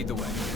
lead the way.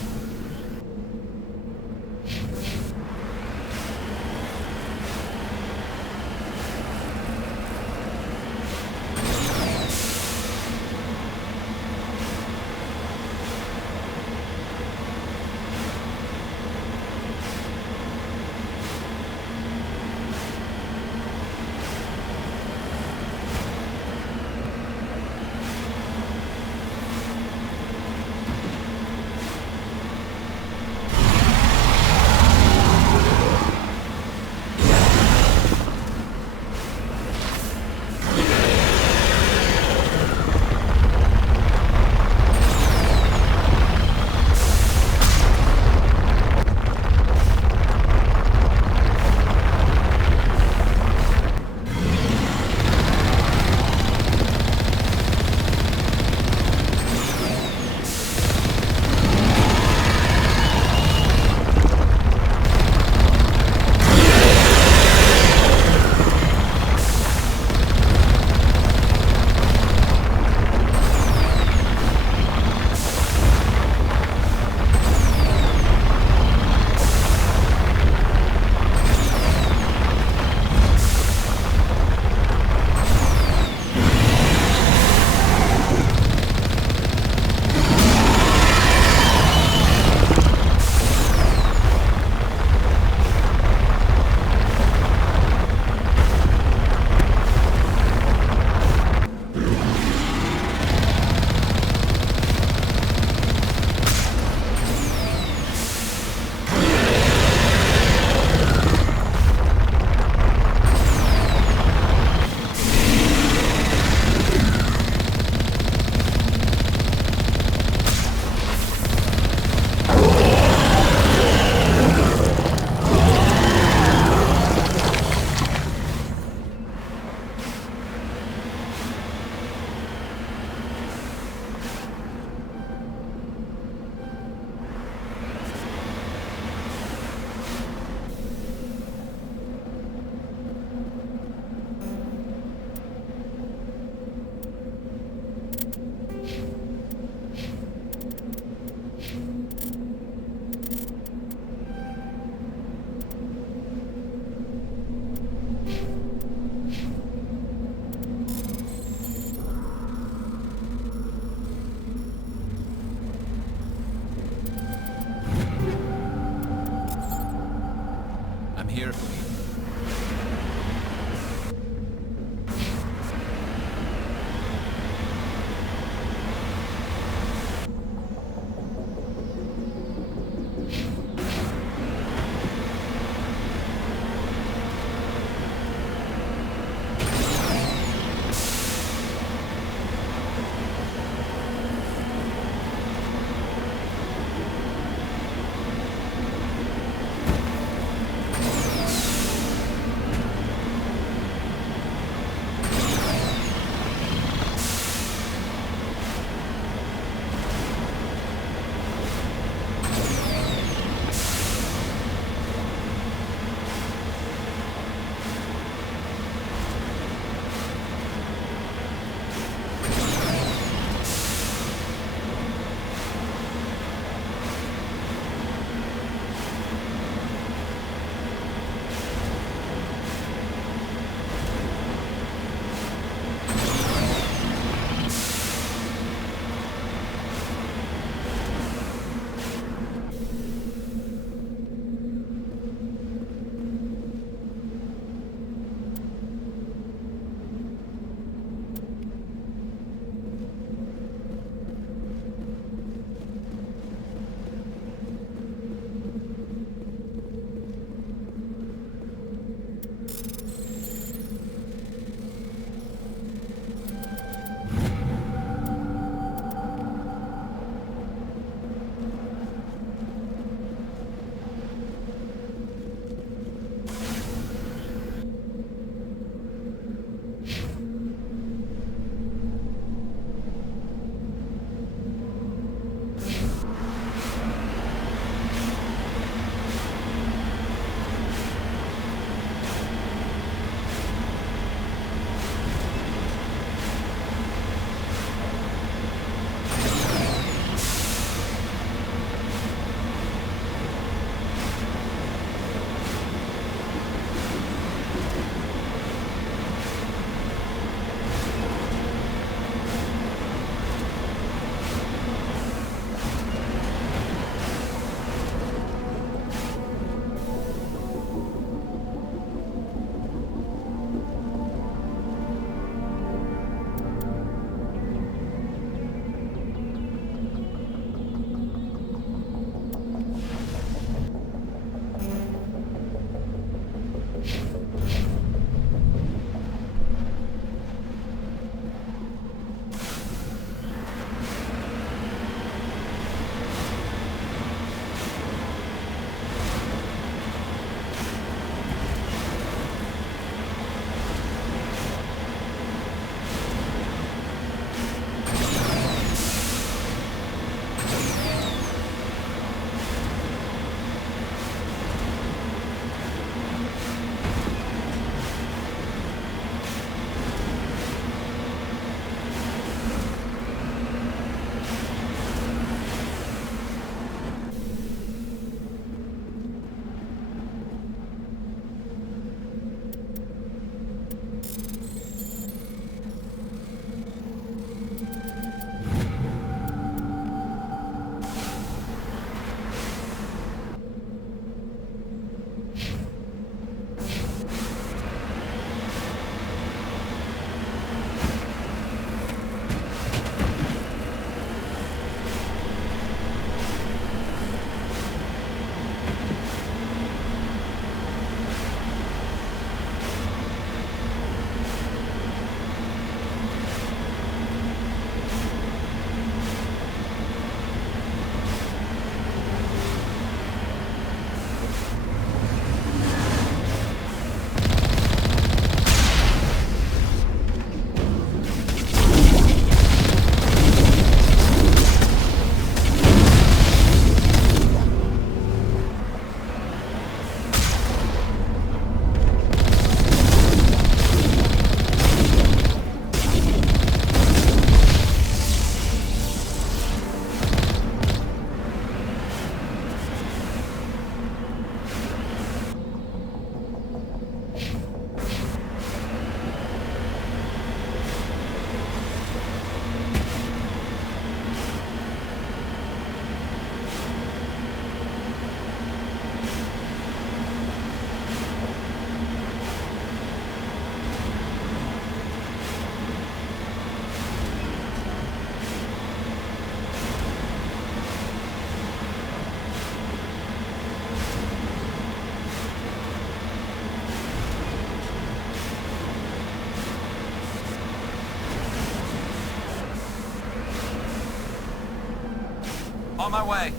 On my way.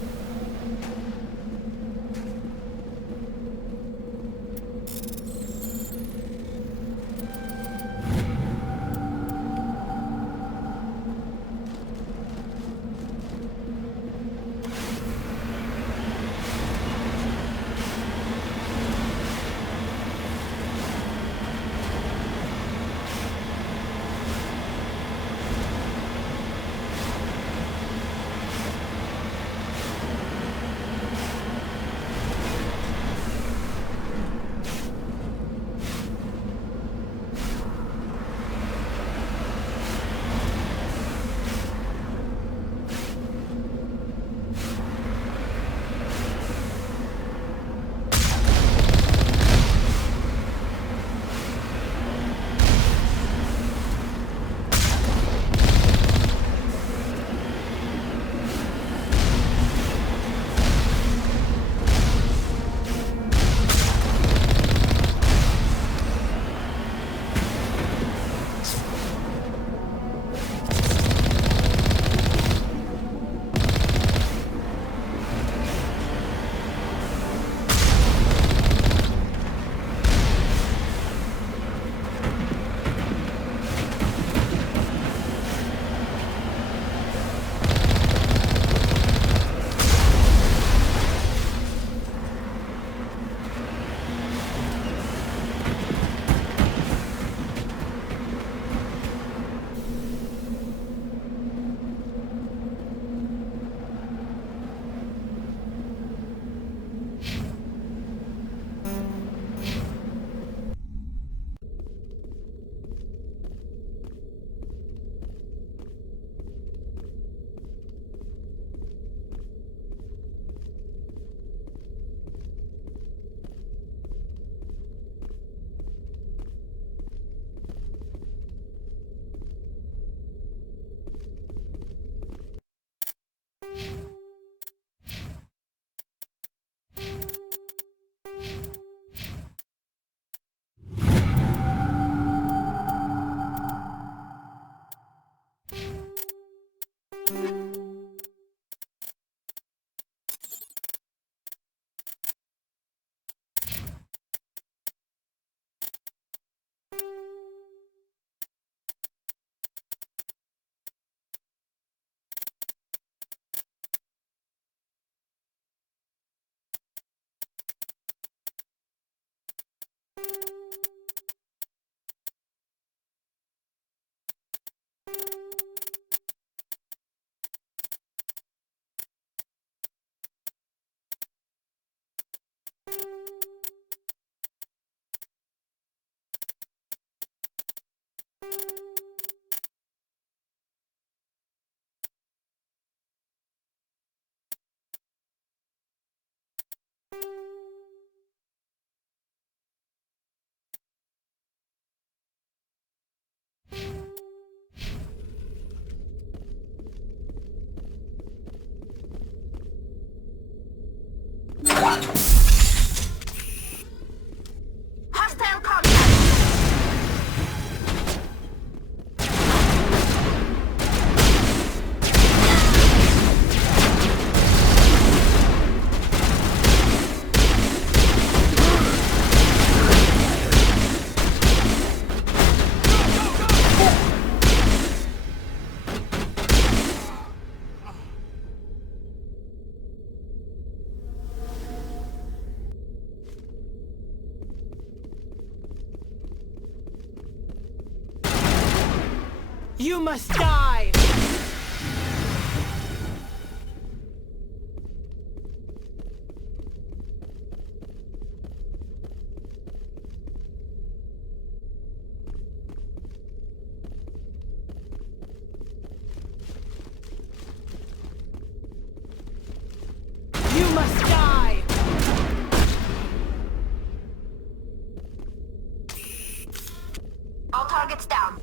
Hostile contact! You must die! You must die! All targets down.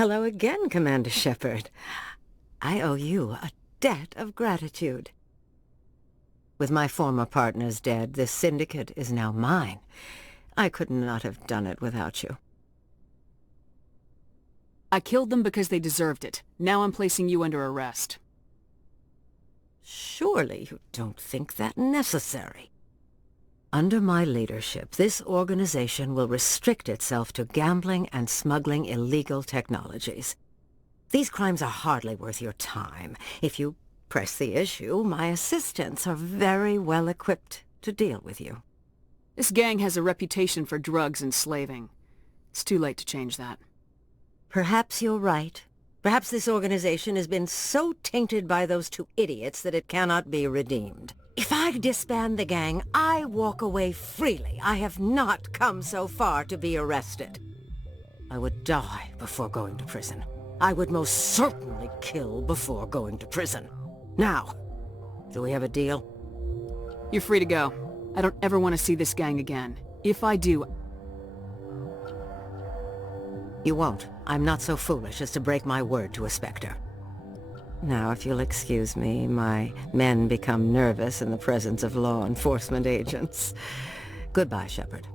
Hello again, Commander Shepard. I owe you a debt of gratitude. With my former partners dead, this syndicate is now mine. I could not have done it without you. I killed them because they deserved it. Now I'm placing you under arrest. Surely you don't think that necessary. Under my leadership, this organization will restrict itself to gambling and smuggling illegal technologies. These crimes are hardly worth your time. If you press the issue, my assistants are very well equipped to deal with you. This gang has a reputation for drugs and slaving. It's too late to change that. Perhaps you're right. Perhaps this organization has been so tainted by those two idiots that it cannot be redeemed. If I disband the gang, I walk away freely. I have not come so far to be arrested. I would die before going to prison. I would most certainly kill before going to prison. Now, do we have a deal? You're free to go. I don't ever want to see this gang again. If I do... You won't. I'm not so foolish as to break my word to a Spectre. Now, if you'll excuse me, my men become nervous in the presence of law enforcement agents. Goodbye, Shepard.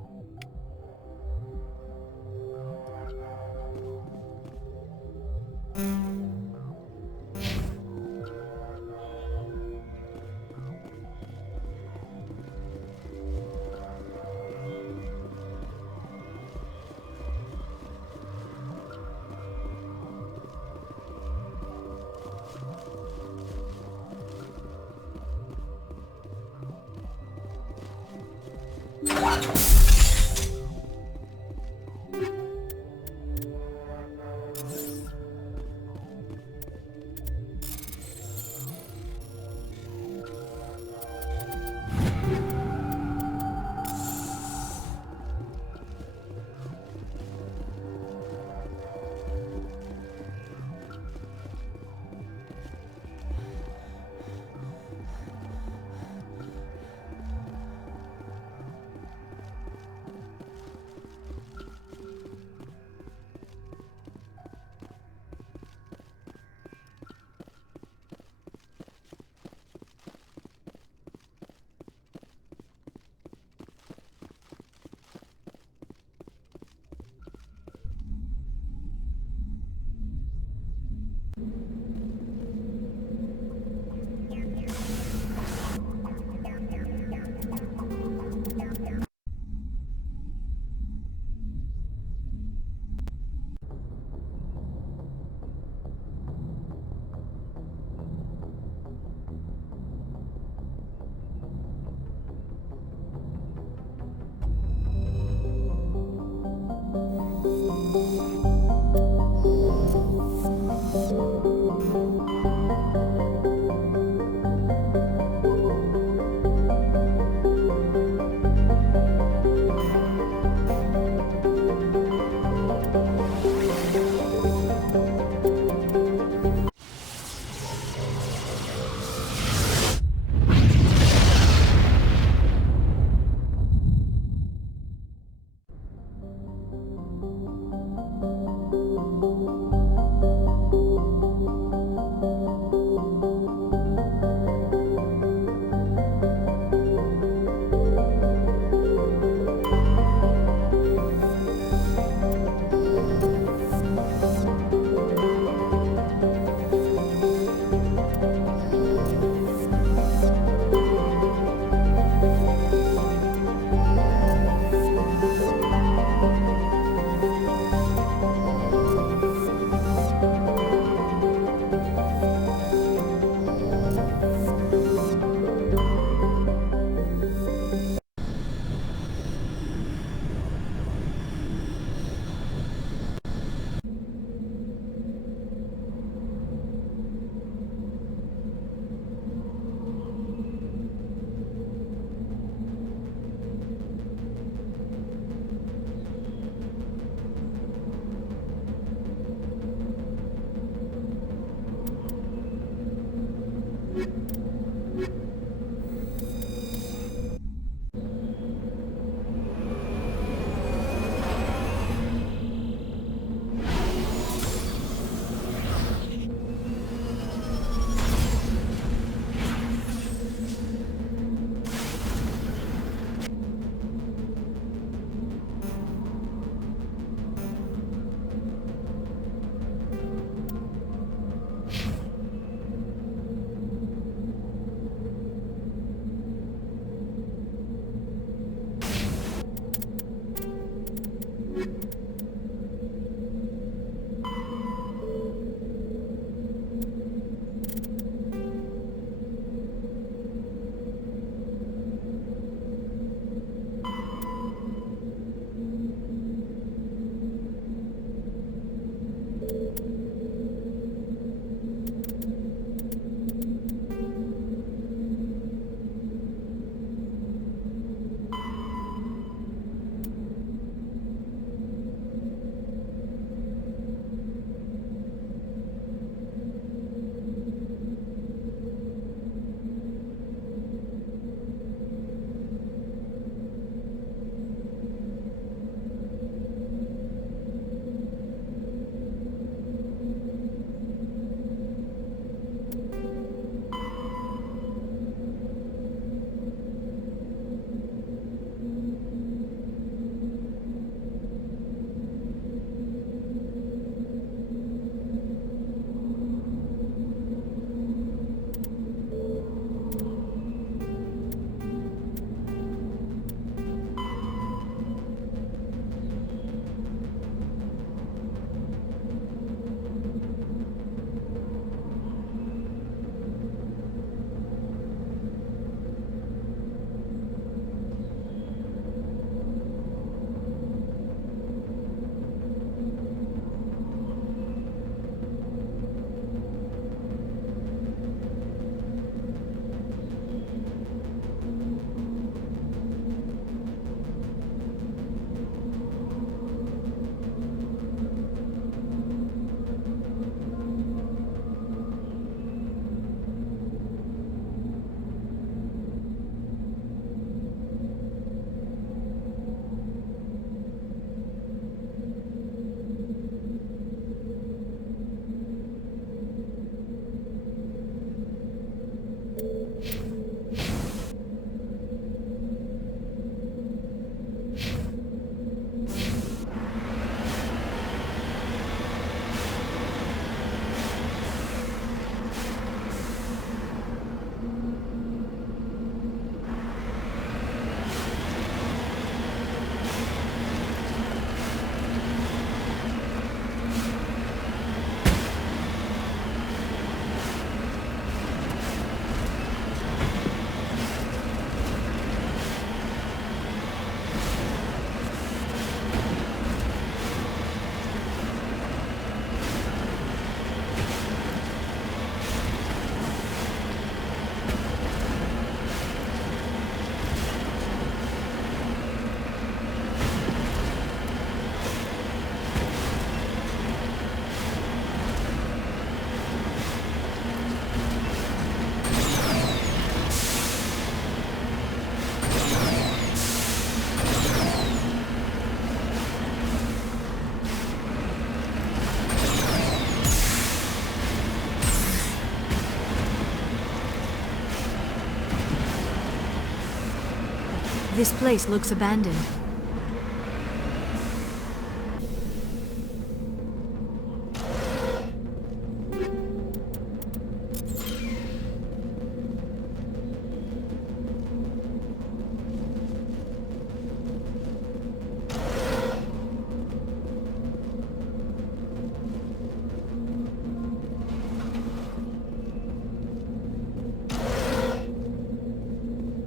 This place looks abandoned.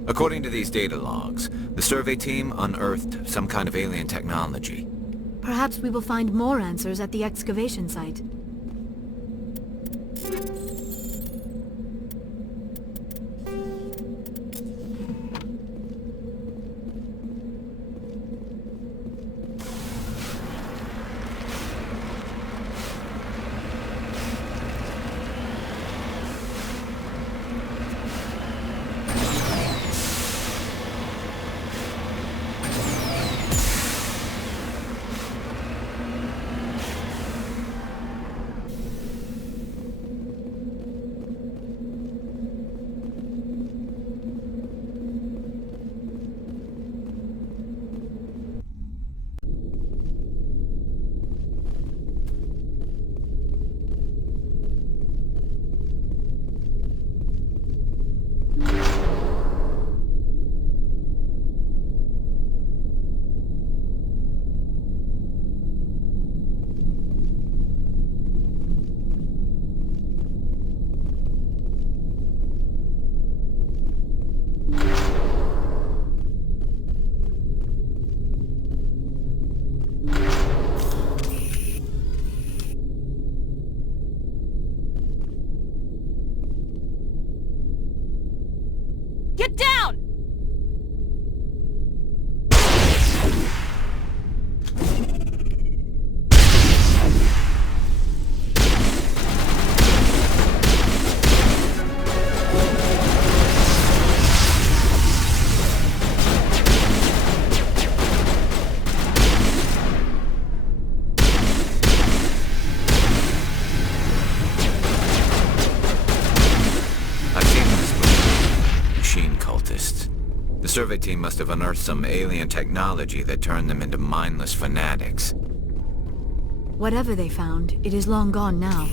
According to these data logs, the survey team unearthed some kind of alien technology. Perhaps we will find more answers at the excavation site. Get down! The survey team must have unearthed some alien technology that turned them into mindless fanatics. Whatever they found, it is long gone now.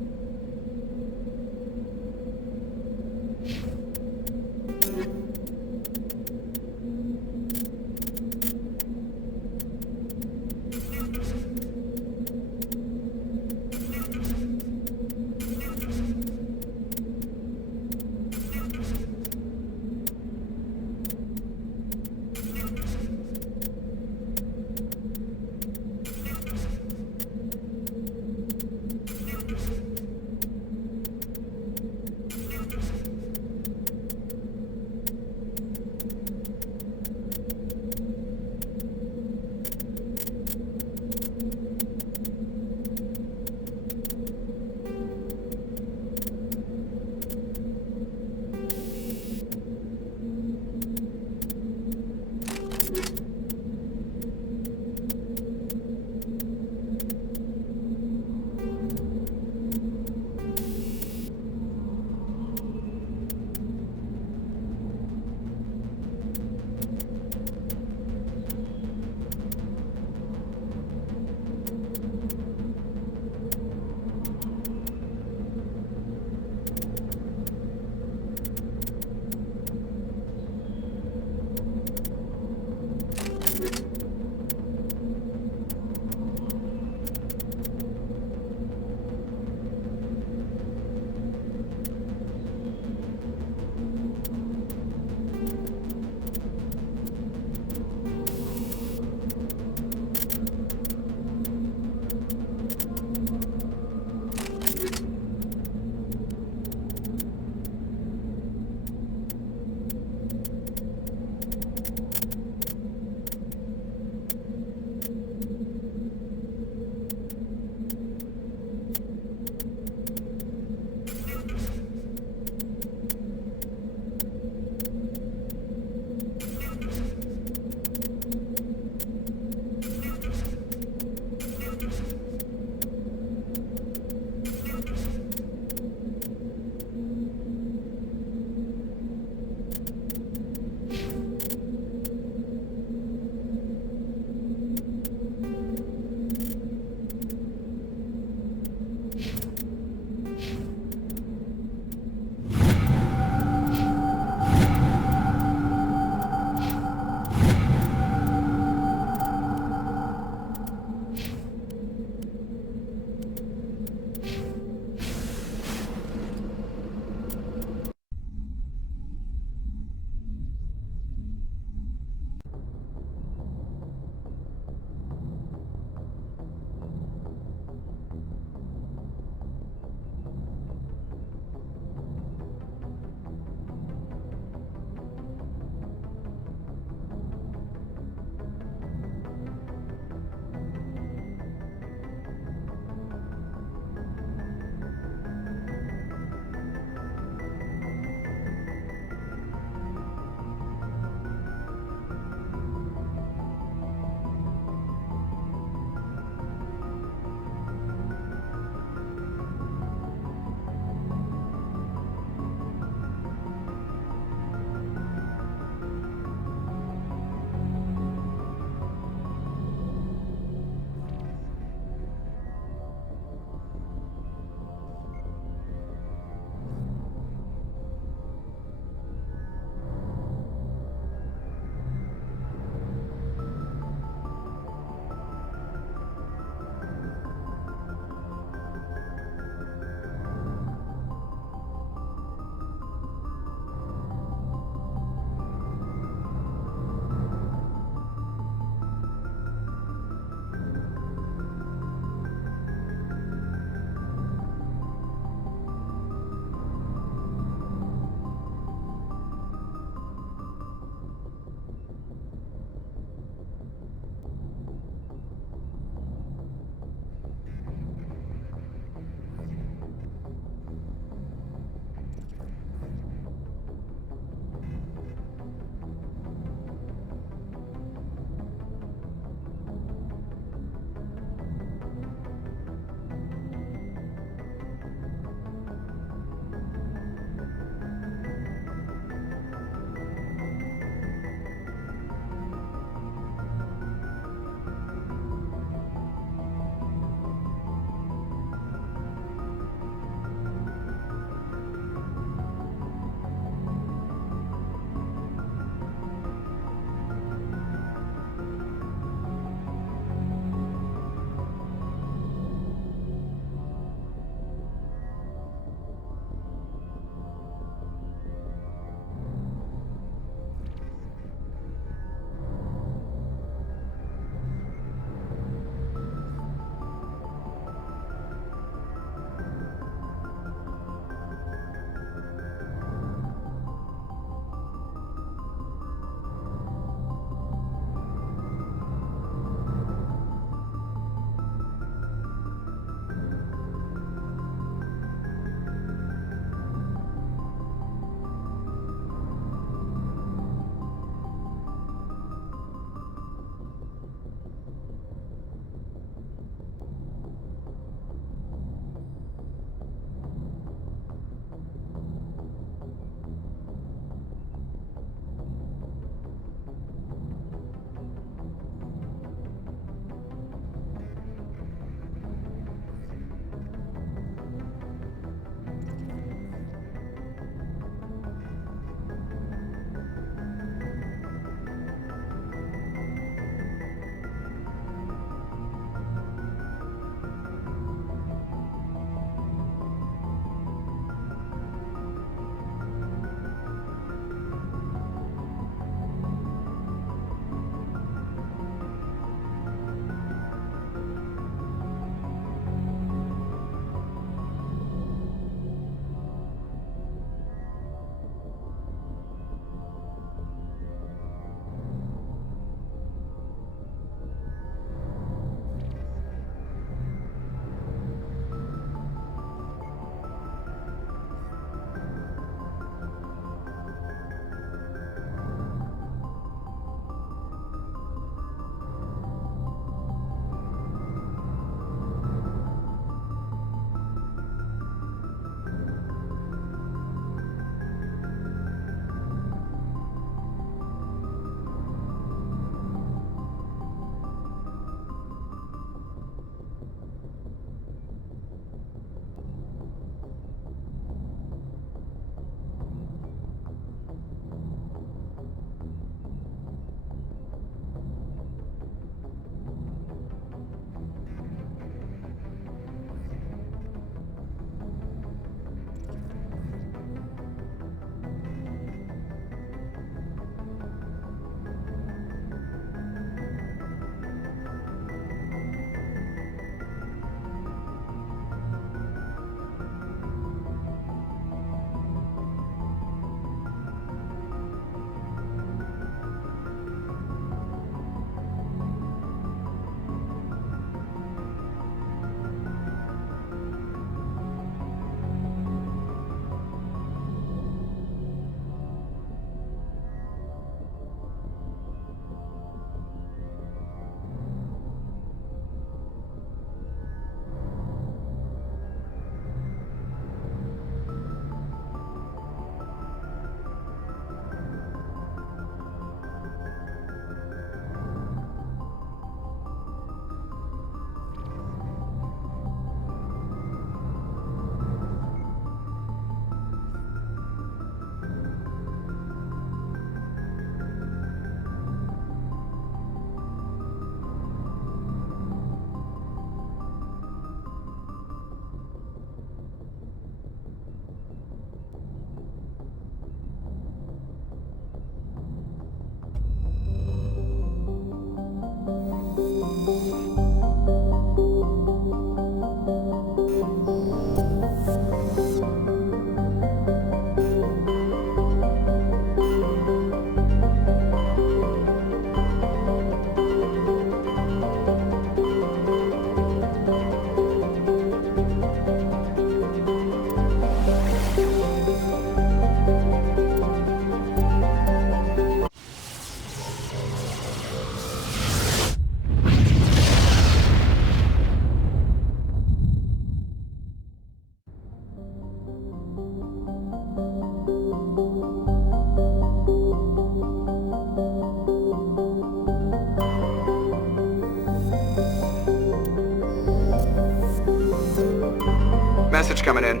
coming in.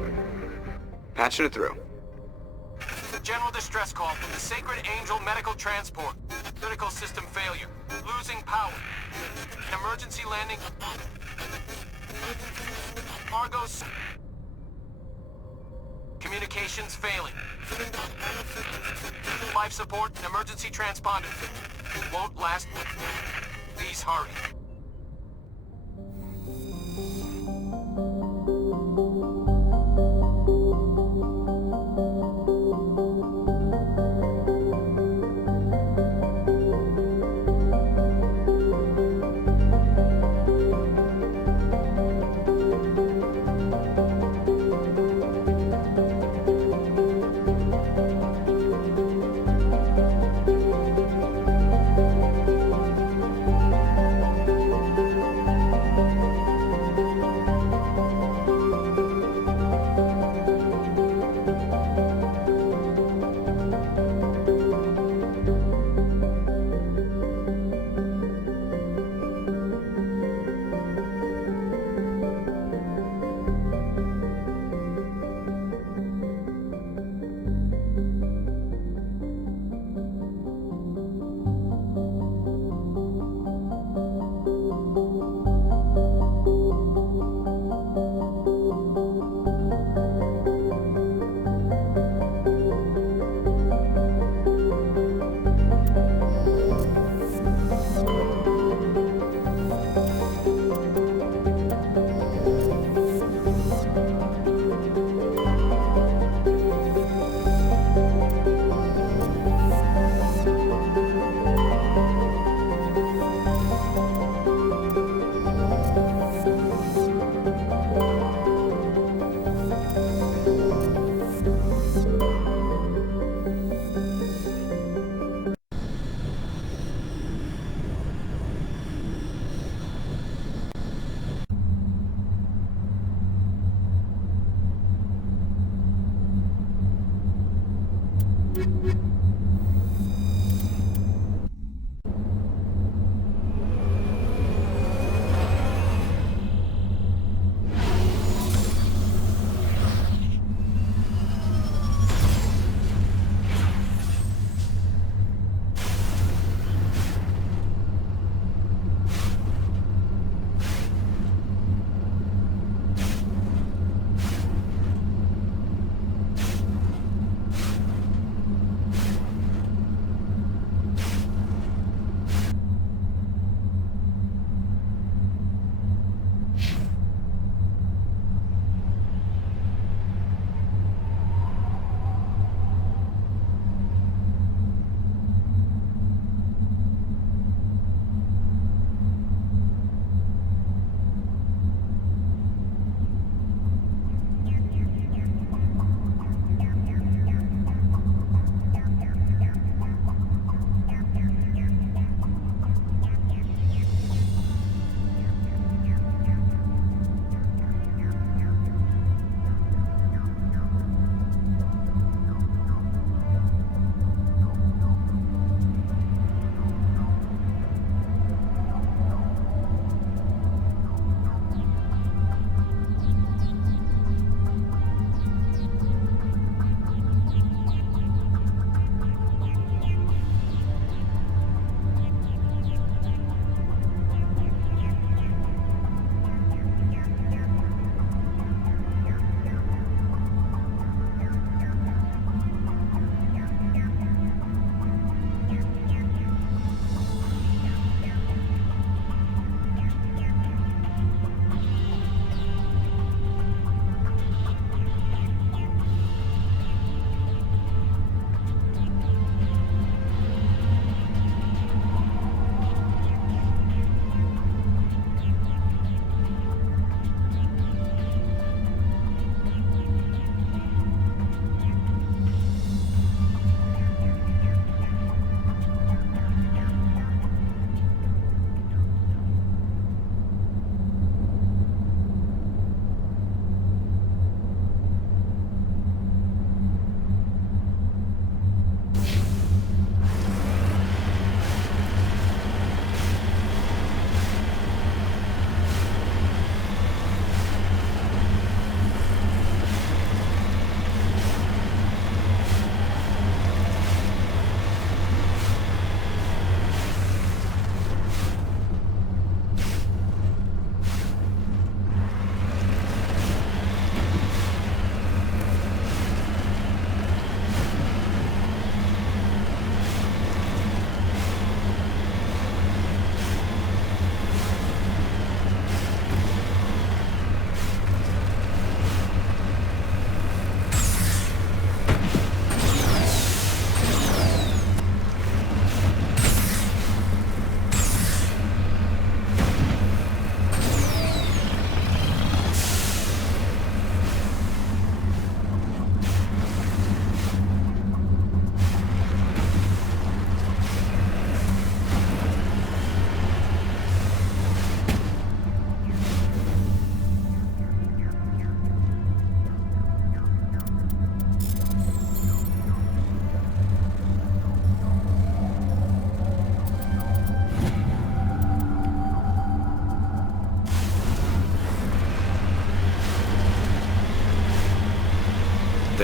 Patching it through. General distress call from the Sacred Angel Medical Transport. Critical system failure. Losing power. Emergency landing. Argos. Communications failing. Life support and emergency transponder. Won't last. Please hurry.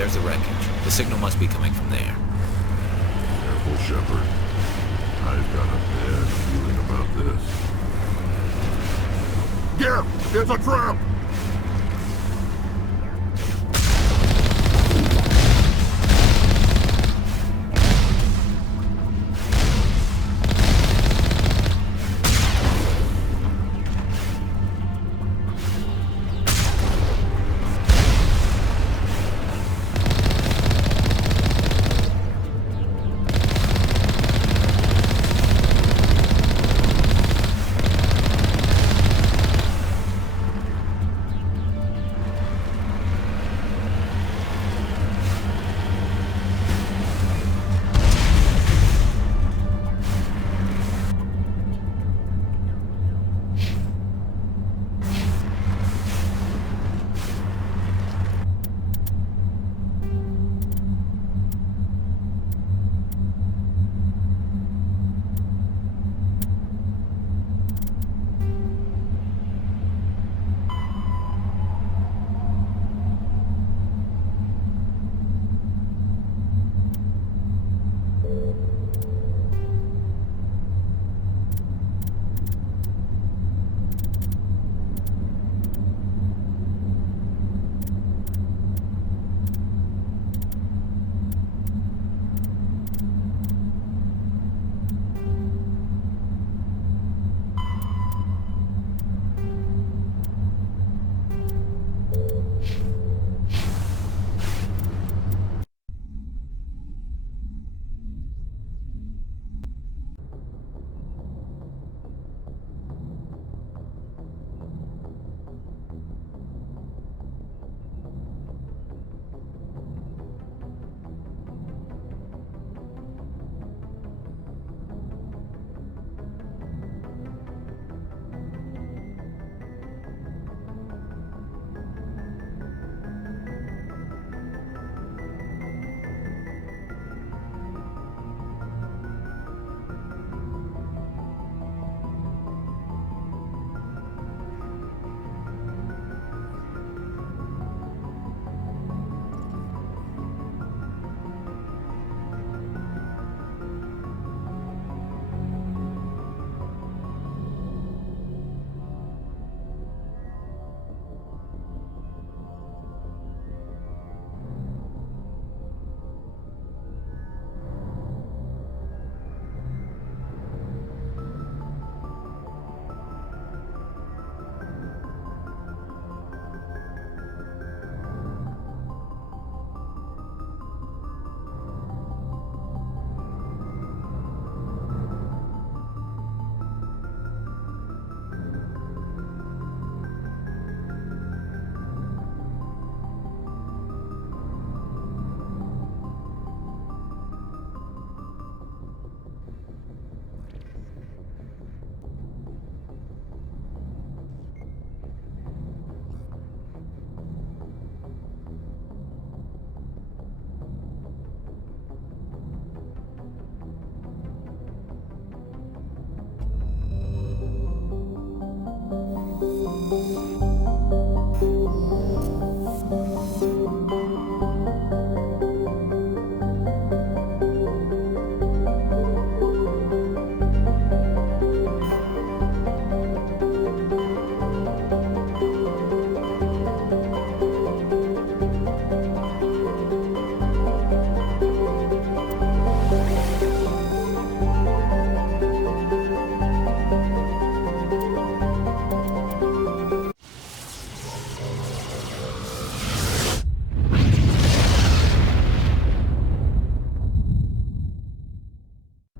There's the wreckage. The signal must be coming from there. Careful, Shepard. I've got a bad feeling about this. Gip! It's a trap!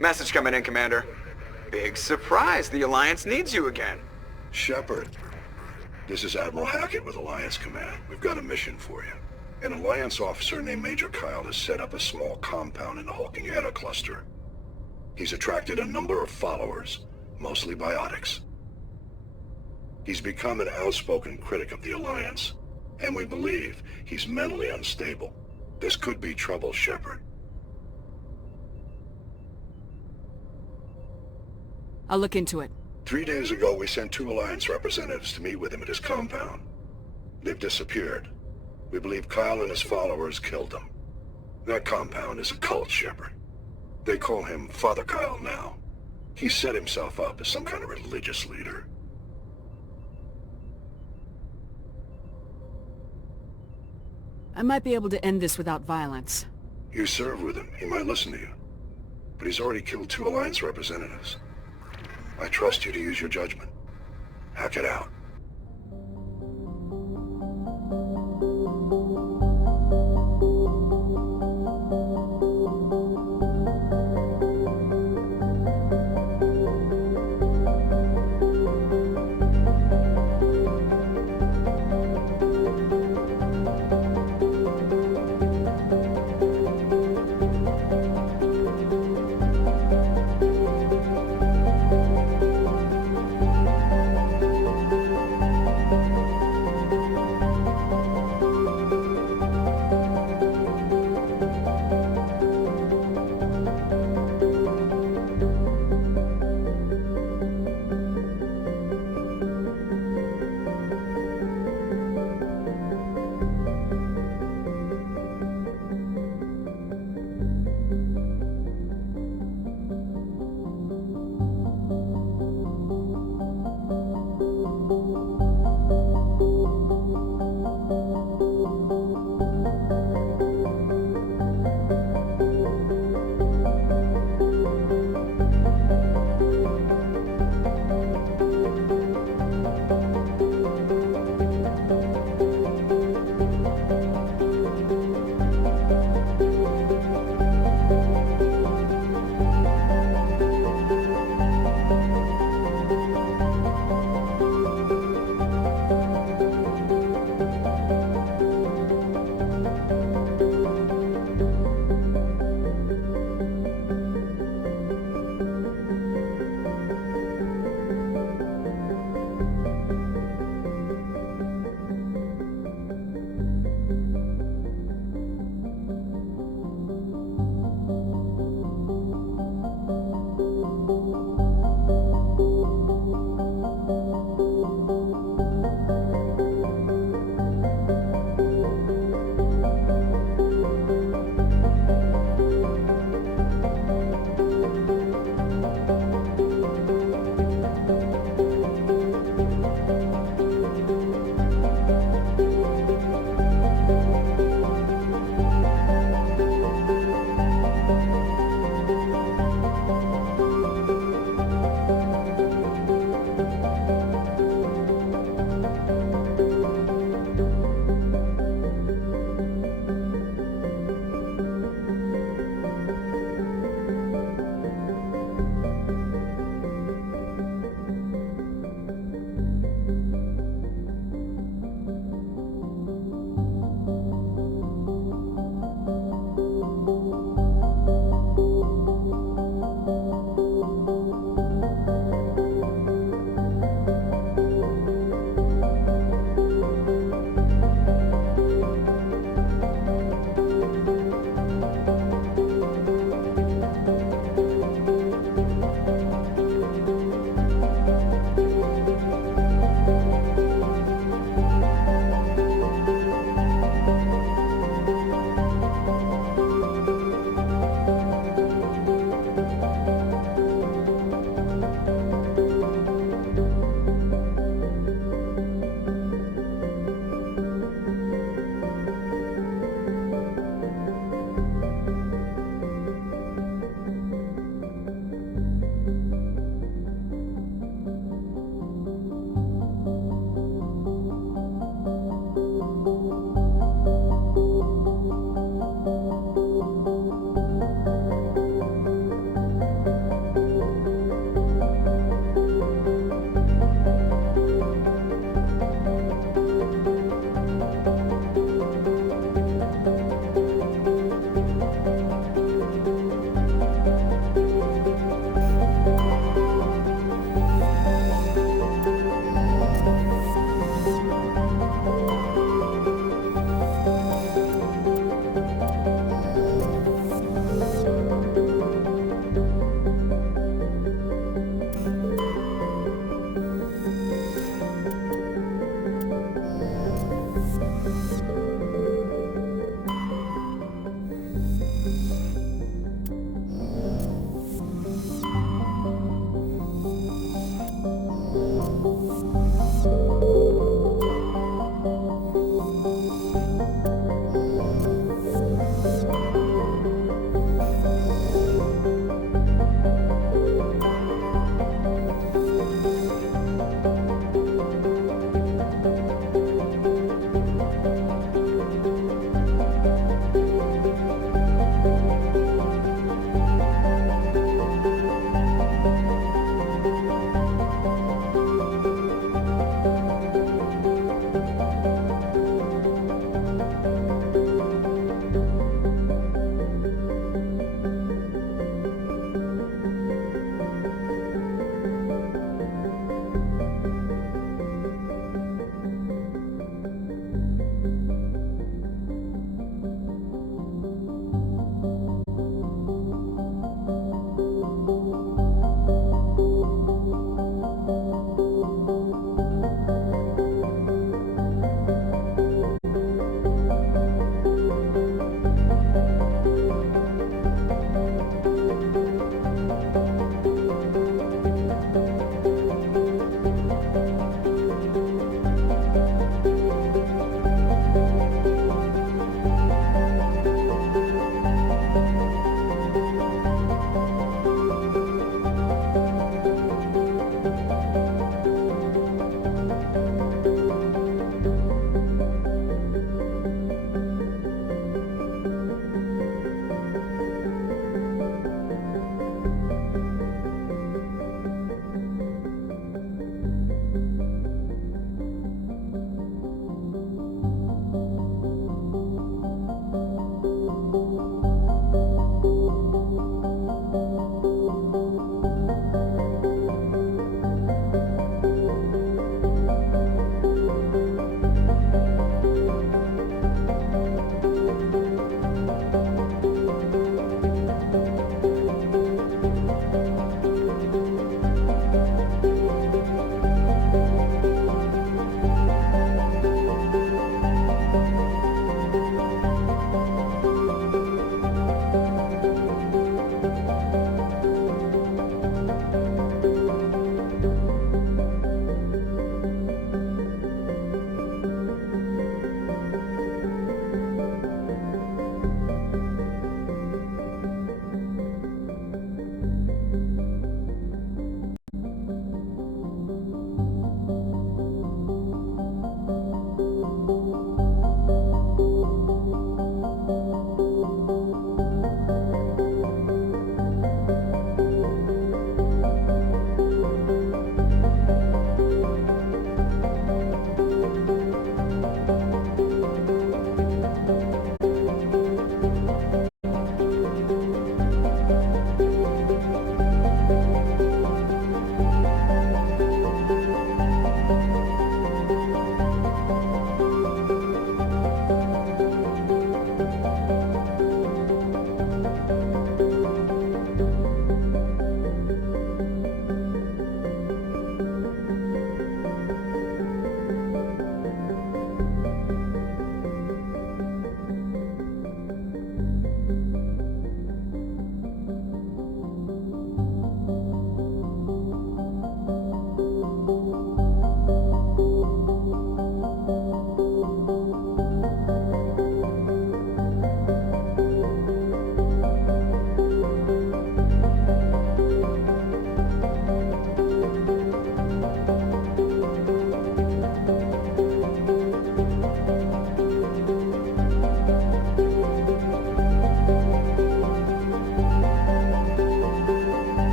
Message coming in, Commander. Big surprise, the Alliance needs you again. Shepard, this is Admiral Hackett with Alliance Command. We've got a mission for you. An Alliance officer named Major Kyle has set up a small compound in the Hulking Eta cluster. He's attracted a number of followers, mostly biotics. He's become an outspoken critic of the Alliance, and we believe he's mentally unstable. This could be trouble, Shepard. I'll look into it. 3 days ago, we sent 2 Alliance representatives to meet with him at his compound. They've disappeared. We believe Kyle and his followers killed him. That compound is a cult, Shepard. They call him Father Kyle now. He set himself up as some kind of religious leader. I might be able to end this without violence. You serve with him. He might listen to you. But he's already killed 2 Alliance representatives. I trust you to use your judgment. Hack it out.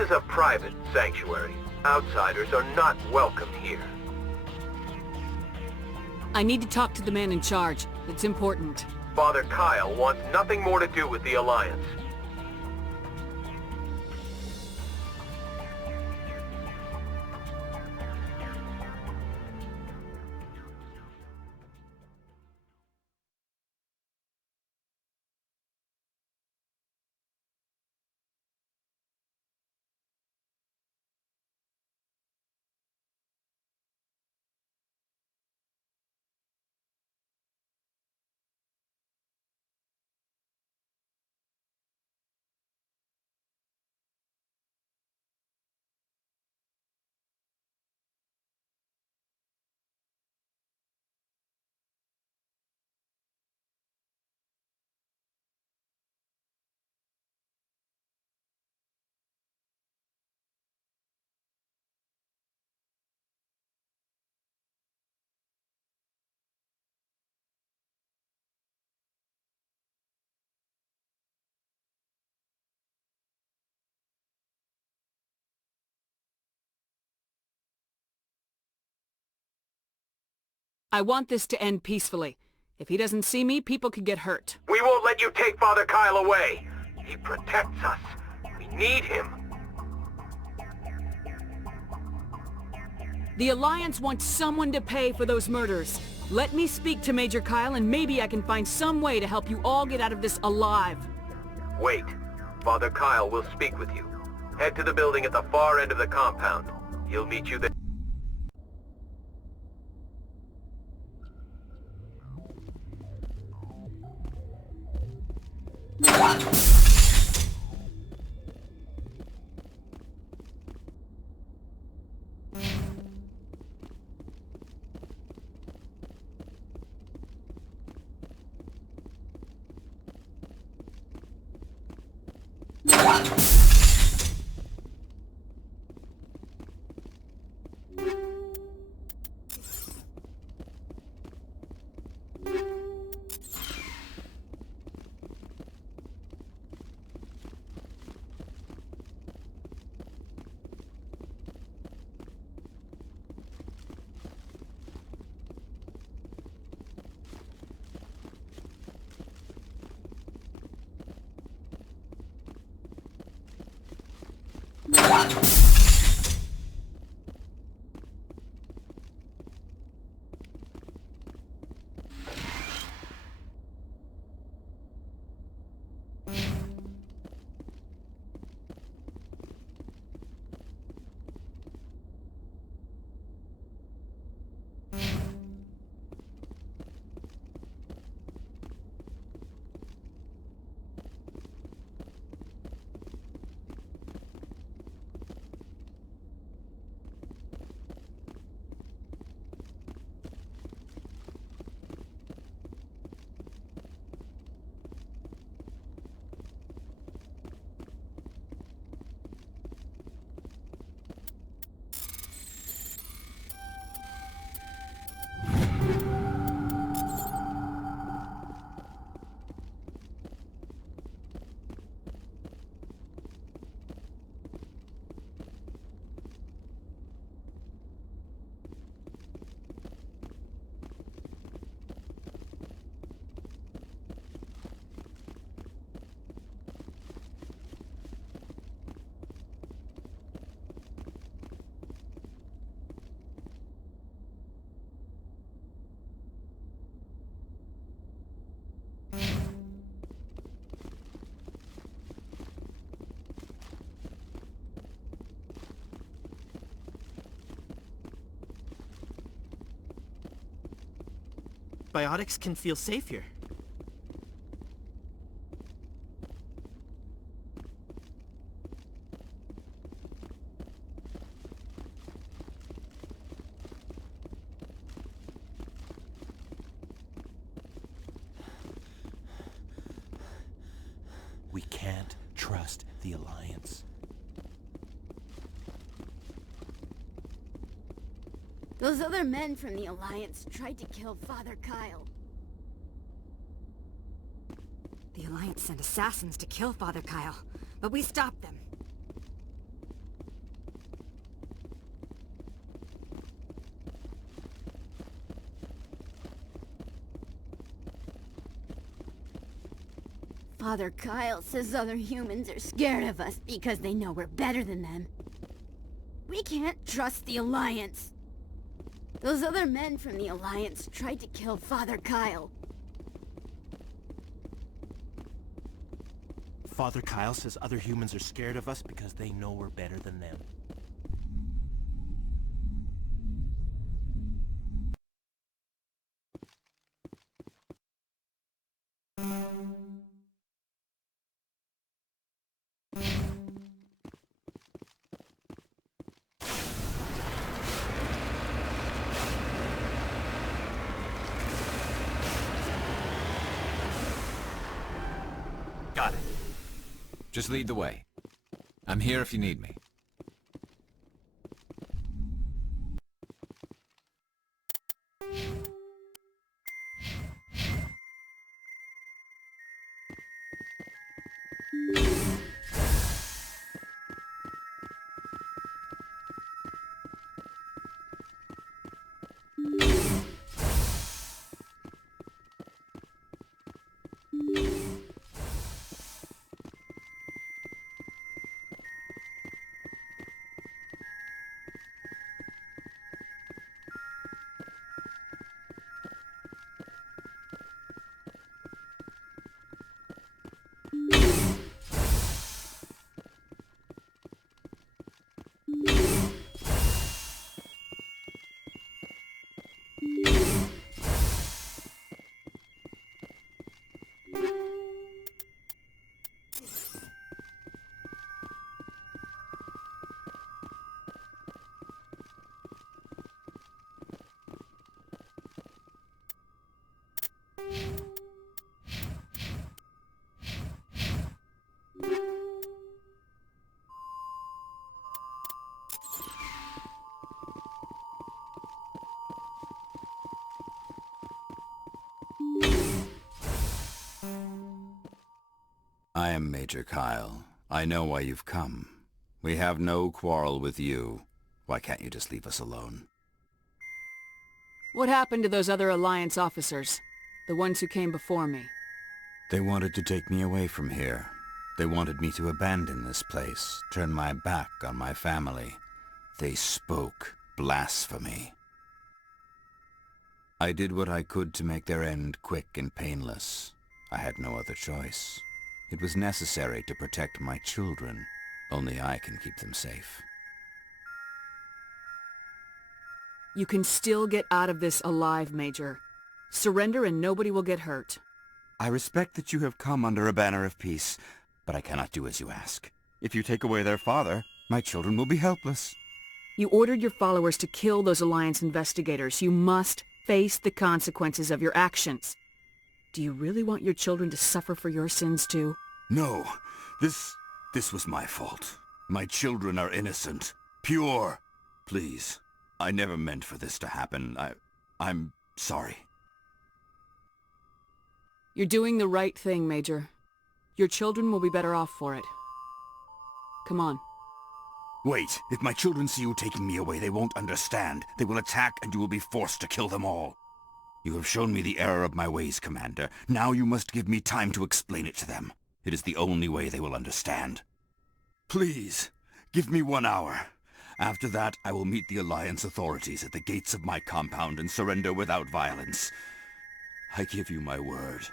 is a private sanctuary. Outsiders are not welcome here. I need to talk to the man in charge. It's important. Father Kyle wants nothing more to do with the Alliance. I want this to end peacefully. If he doesn't see me, people could get hurt. We won't let you take Father Kyle away. He protects us. We need him. The Alliance wants someone to pay for those murders. Let me speak to Major Kyle and maybe I can find some way to help you all get out of this alive. Wait. Father Kyle will speak with you. Head to the building at the far end of the compound. He'll meet you there. Biotics can feel safe here. We can't trust the Alliance. Those other men from the Alliance tried to kill Father Kyle. The Alliance sent assassins to kill Father Kyle, but we stopped them. Father Kyle says other humans are scared of us because they know we're better than them. We can't trust the Alliance. Those other men from the Alliance tried to kill Father Kyle. Father Kyle says other humans are scared of us because they know we're better than them. Got it. Just lead the way. I'm here if you need me. I am Major Kyle. I know why you've come. We have no quarrel with you. Why can't you just leave us alone? What happened to those other Alliance officers? The ones who came before me? They wanted to take me away from here. They wanted me to abandon this place, turn my back on my family. They spoke blasphemy. I did what I could to make their end quick and painless. I had no other choice. It was necessary to protect my children. Only I can keep them safe. You can still get out of this alive, Major. Surrender and nobody will get hurt. I respect that you have come under a banner of peace, but I cannot do as you ask. If you take away their father, my children will be helpless. You ordered your followers to kill those Alliance investigators. You must face the consequences of your actions. Do you really want your children to suffer for your sins too? No, this was my fault. My children are innocent, pure. Please, I never meant for this to happen. I'm sorry. You're doing the right thing, Major. Your children will be better off for it. Come on. Wait, if my children see you taking me away, they won't understand. They will attack and you will be forced to kill them all. You have shown me the error of my ways, Commander. Now you must give me time to explain it to them. It is the only way they will understand. Please, give me 1 hour. After that, I will meet the Alliance authorities at the gates of my compound and surrender without violence. I give you my word.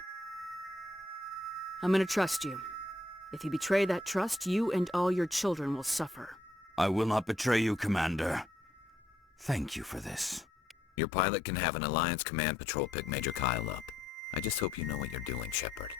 I'm gonna trust you. If you betray that trust, you and all your children will suffer. I will not betray you, Commander. Thank you for this. Your pilot can have an Alliance Command patrol pick Major Kyle up. I just hope you know what you're doing, Shepard.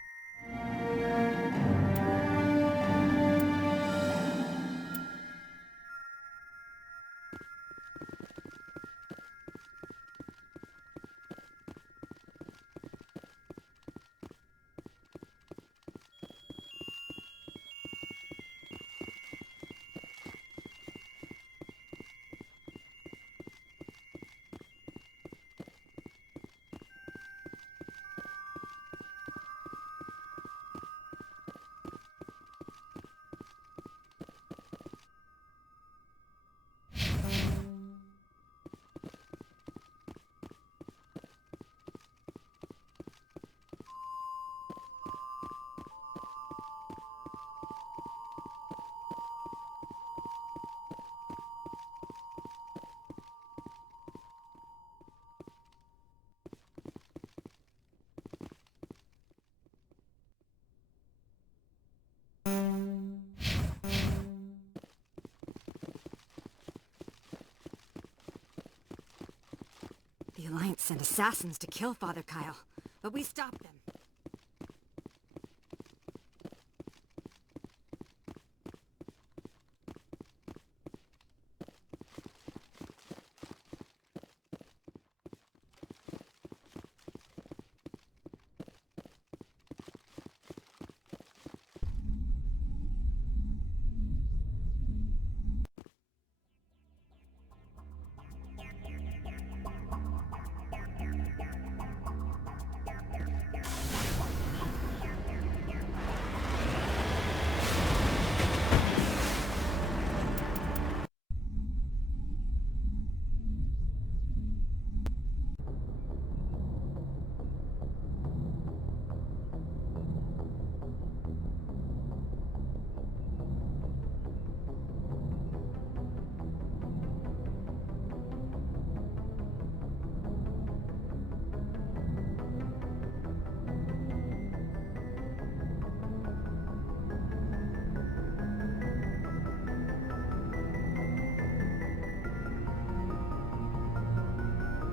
The Alliance sent assassins to kill Father Kyle, but we stopped them.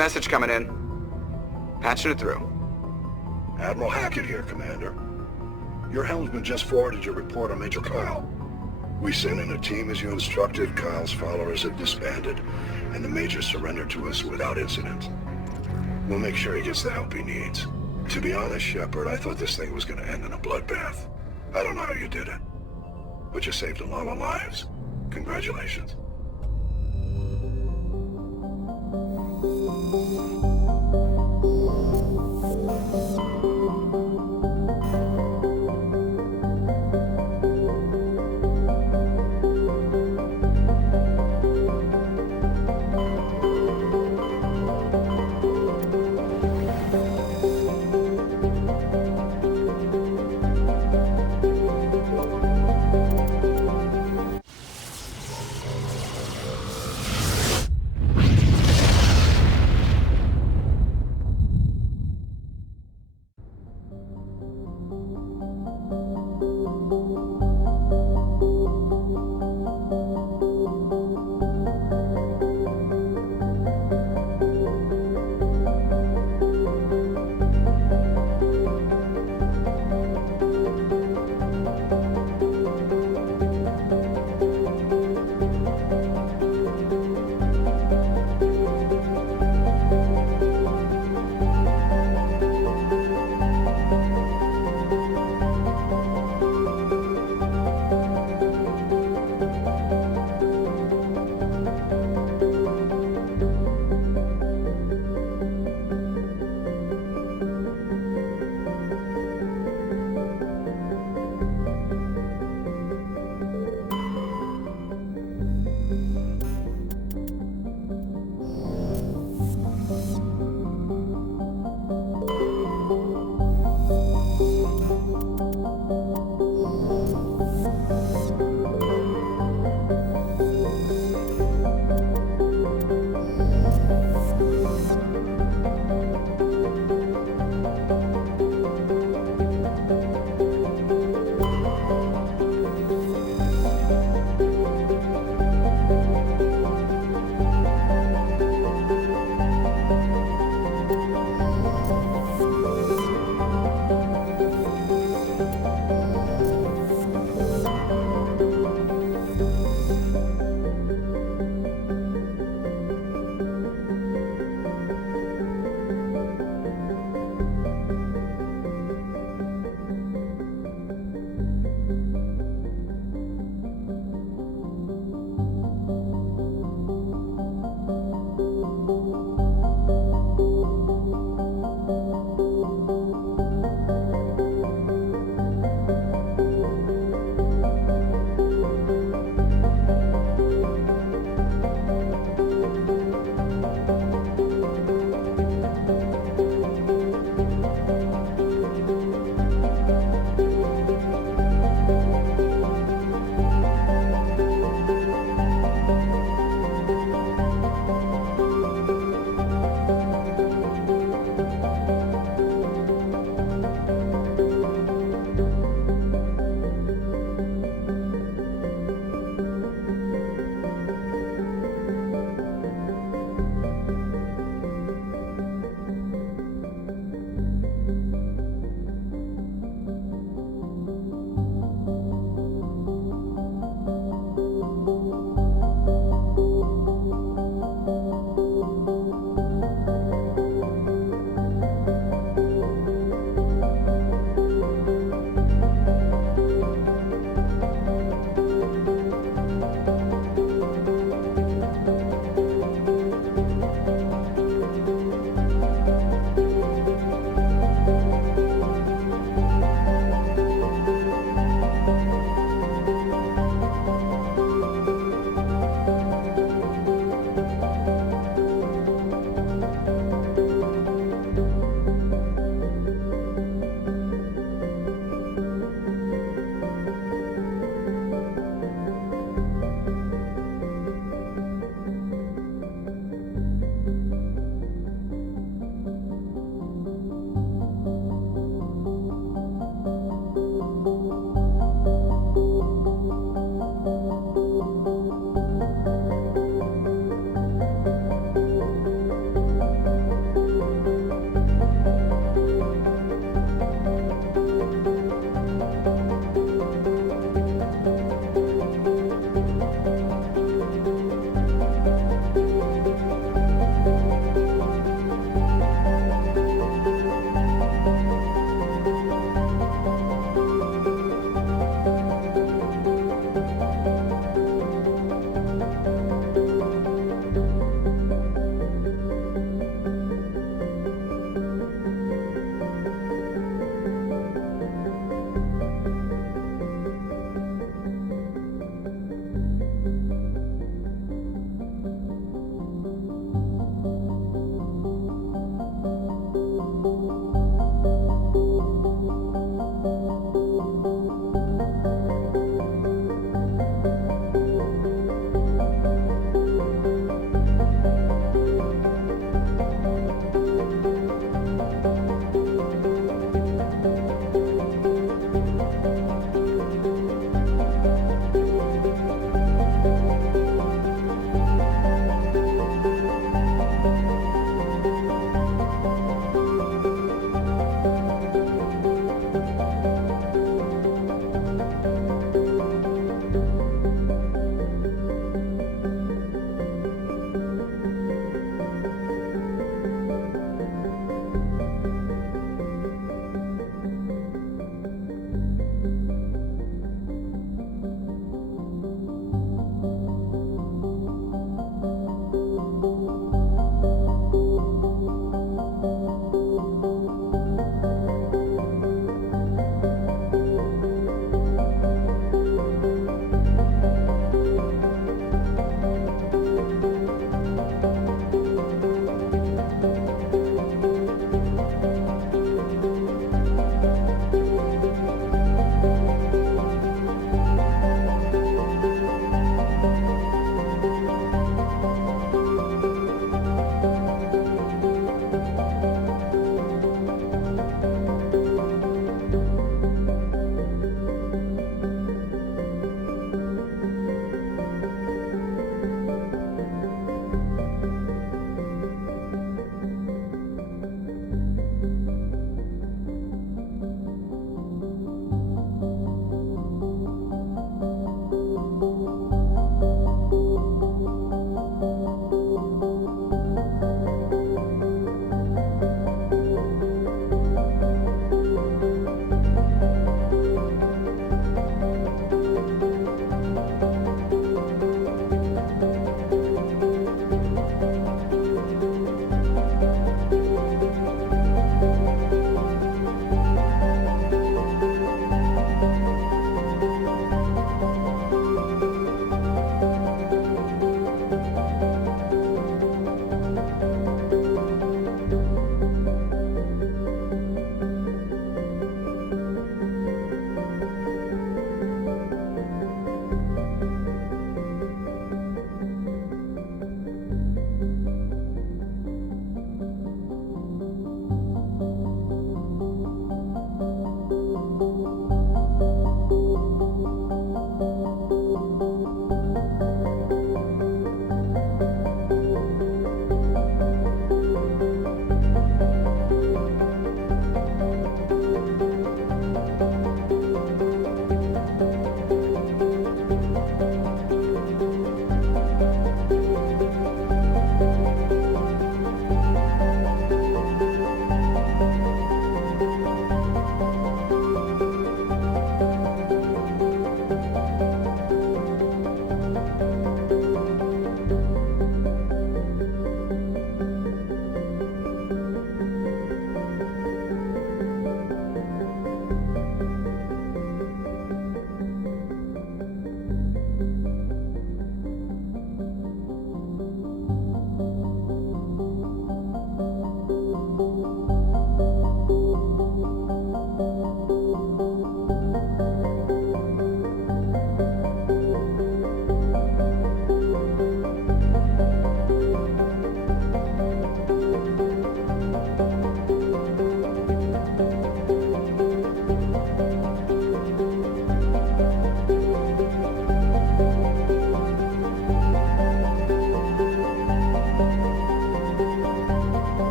Message coming in. Patching it through. Admiral Hackett here, Commander. Your helmsman just forwarded your report on Major Kyle. We sent in a team as you instructed. Kyle's followers have disbanded, and the Major surrendered to us without incident. We'll make sure he gets the help he needs. To be honest, Shepard, I thought this thing was going to end in a bloodbath. I don't know how you did it, but you saved a lot of lives. Congratulations.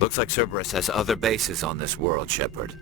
Looks like Cerberus has other bases on this world, Shepard.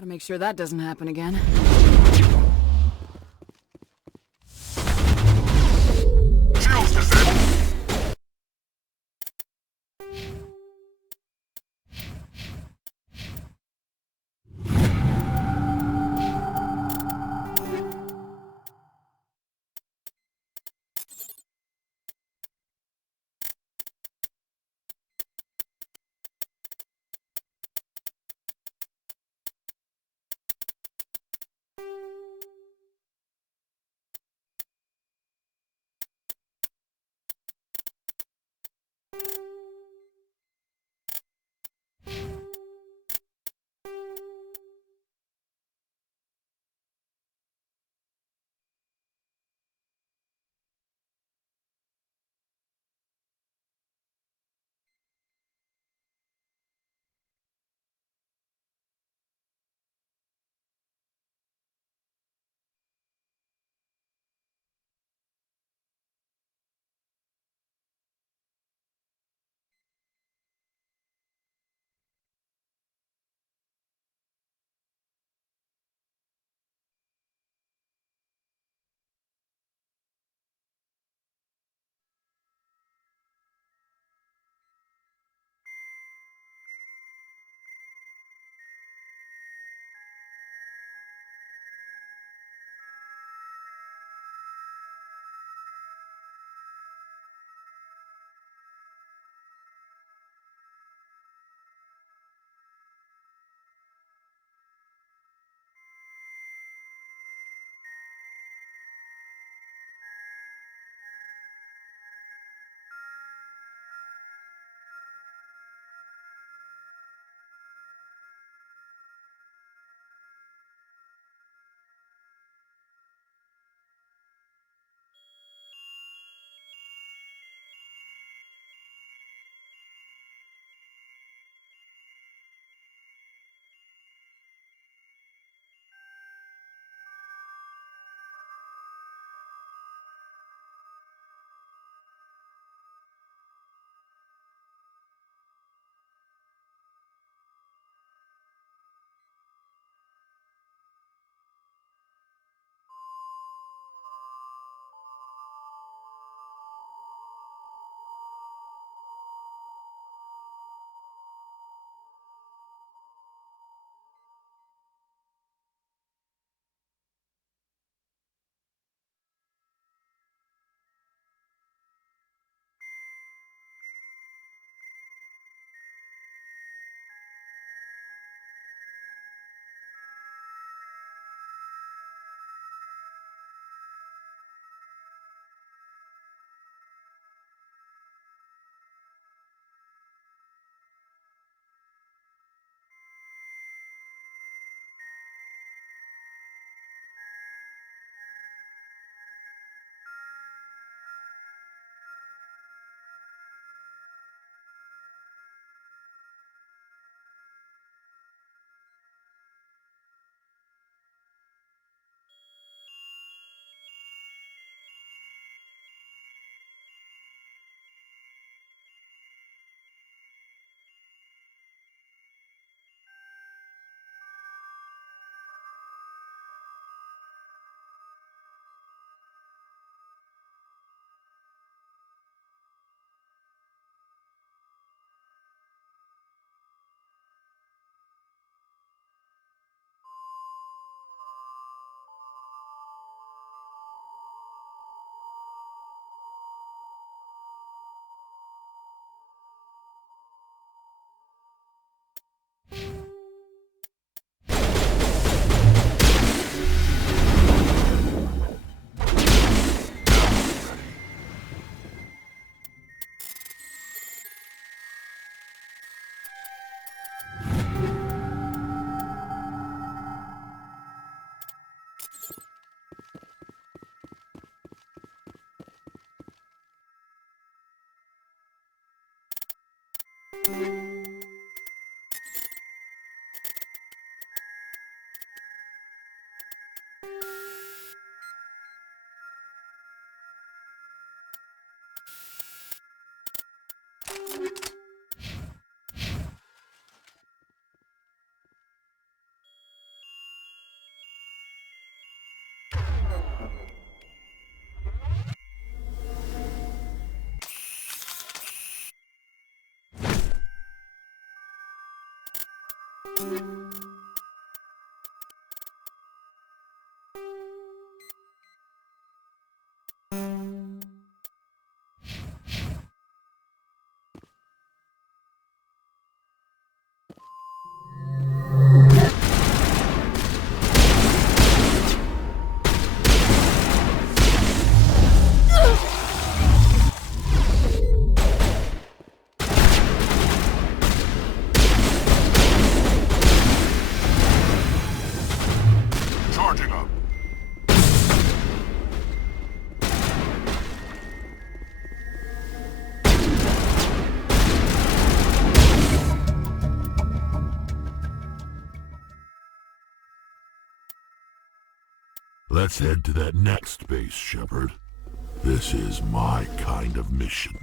Gotta make sure that doesn't happen again. Charging up. Let's head to that next base, Shepard. This is my kind of mission.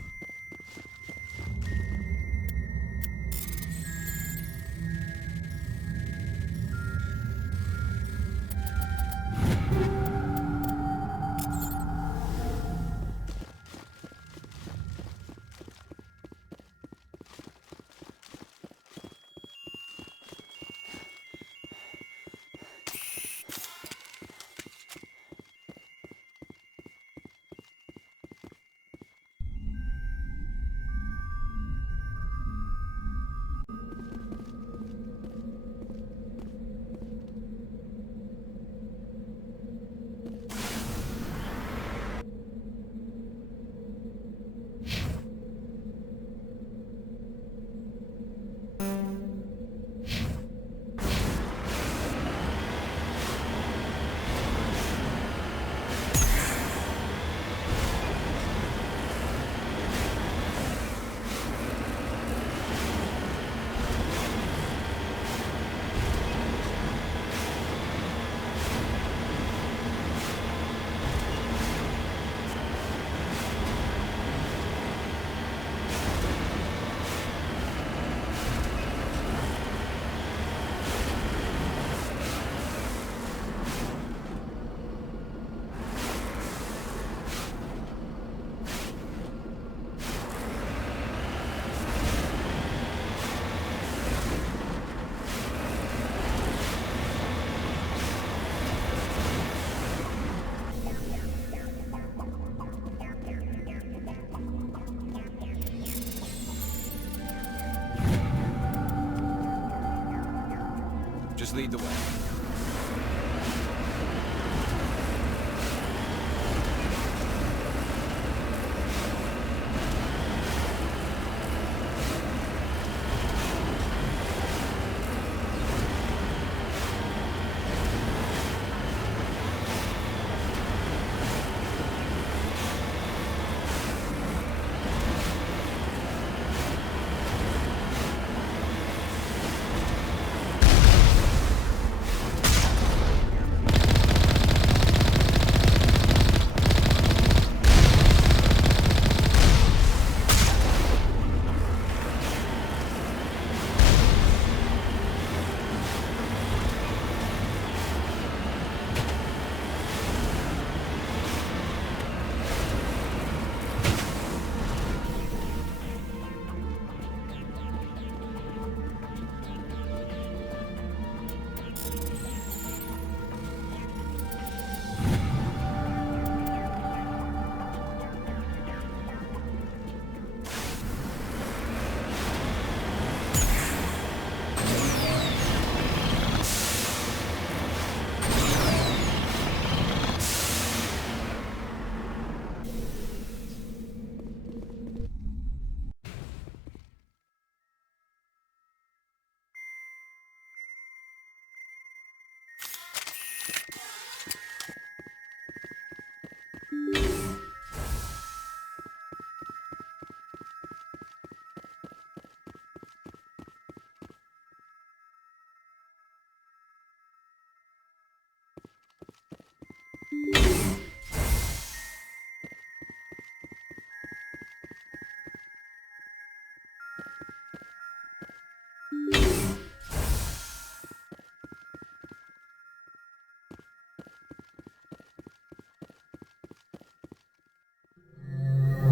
Just lead the way.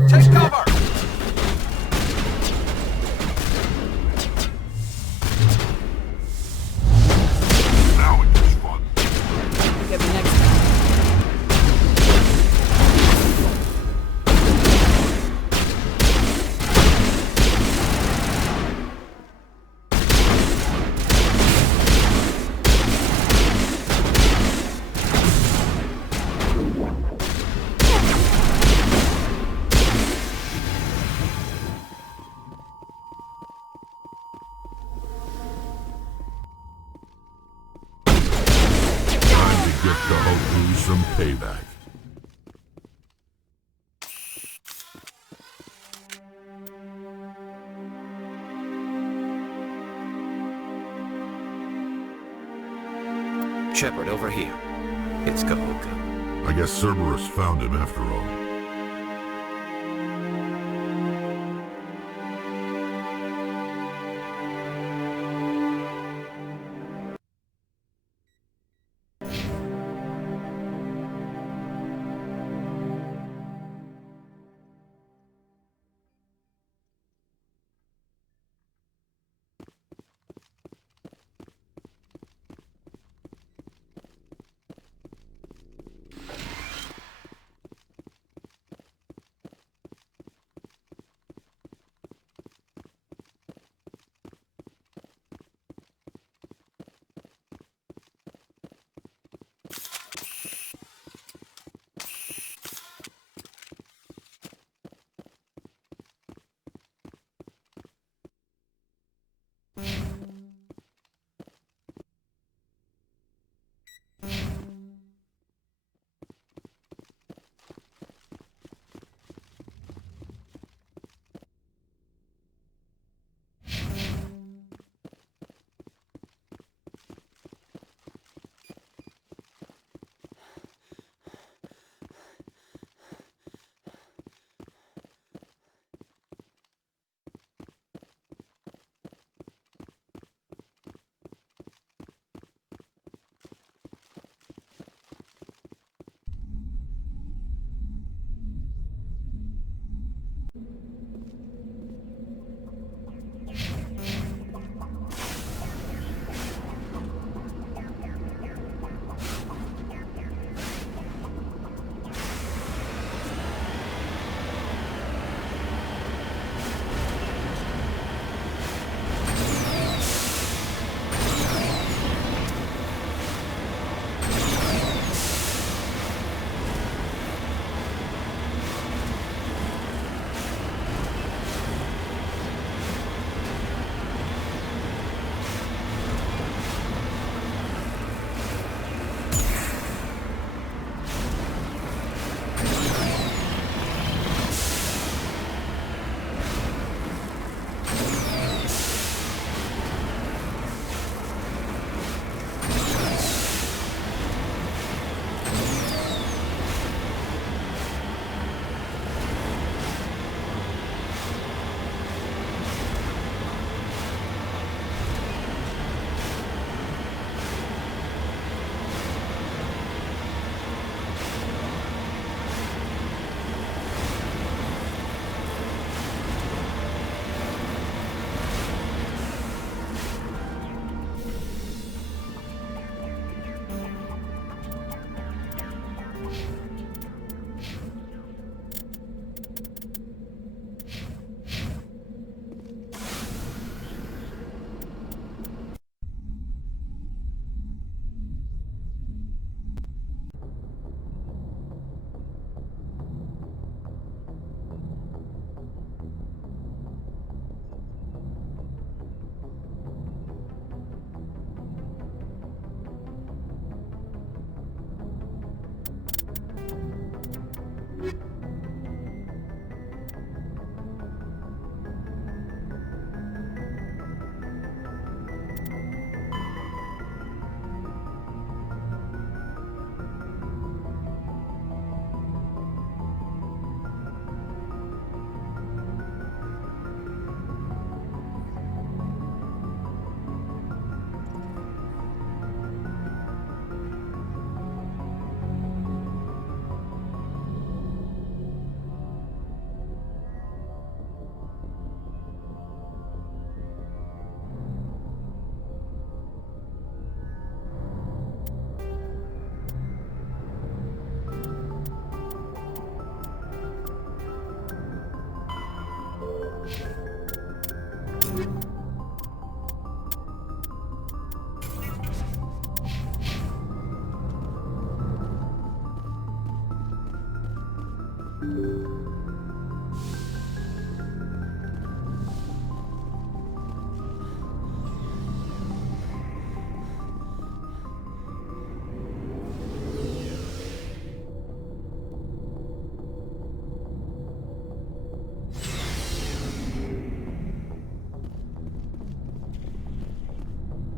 Take cover! Now it gets fun. Get the next one. Time to get the Hoku some payback. Shepard, over here. It's Kahoka. I guess Cerberus found him after all.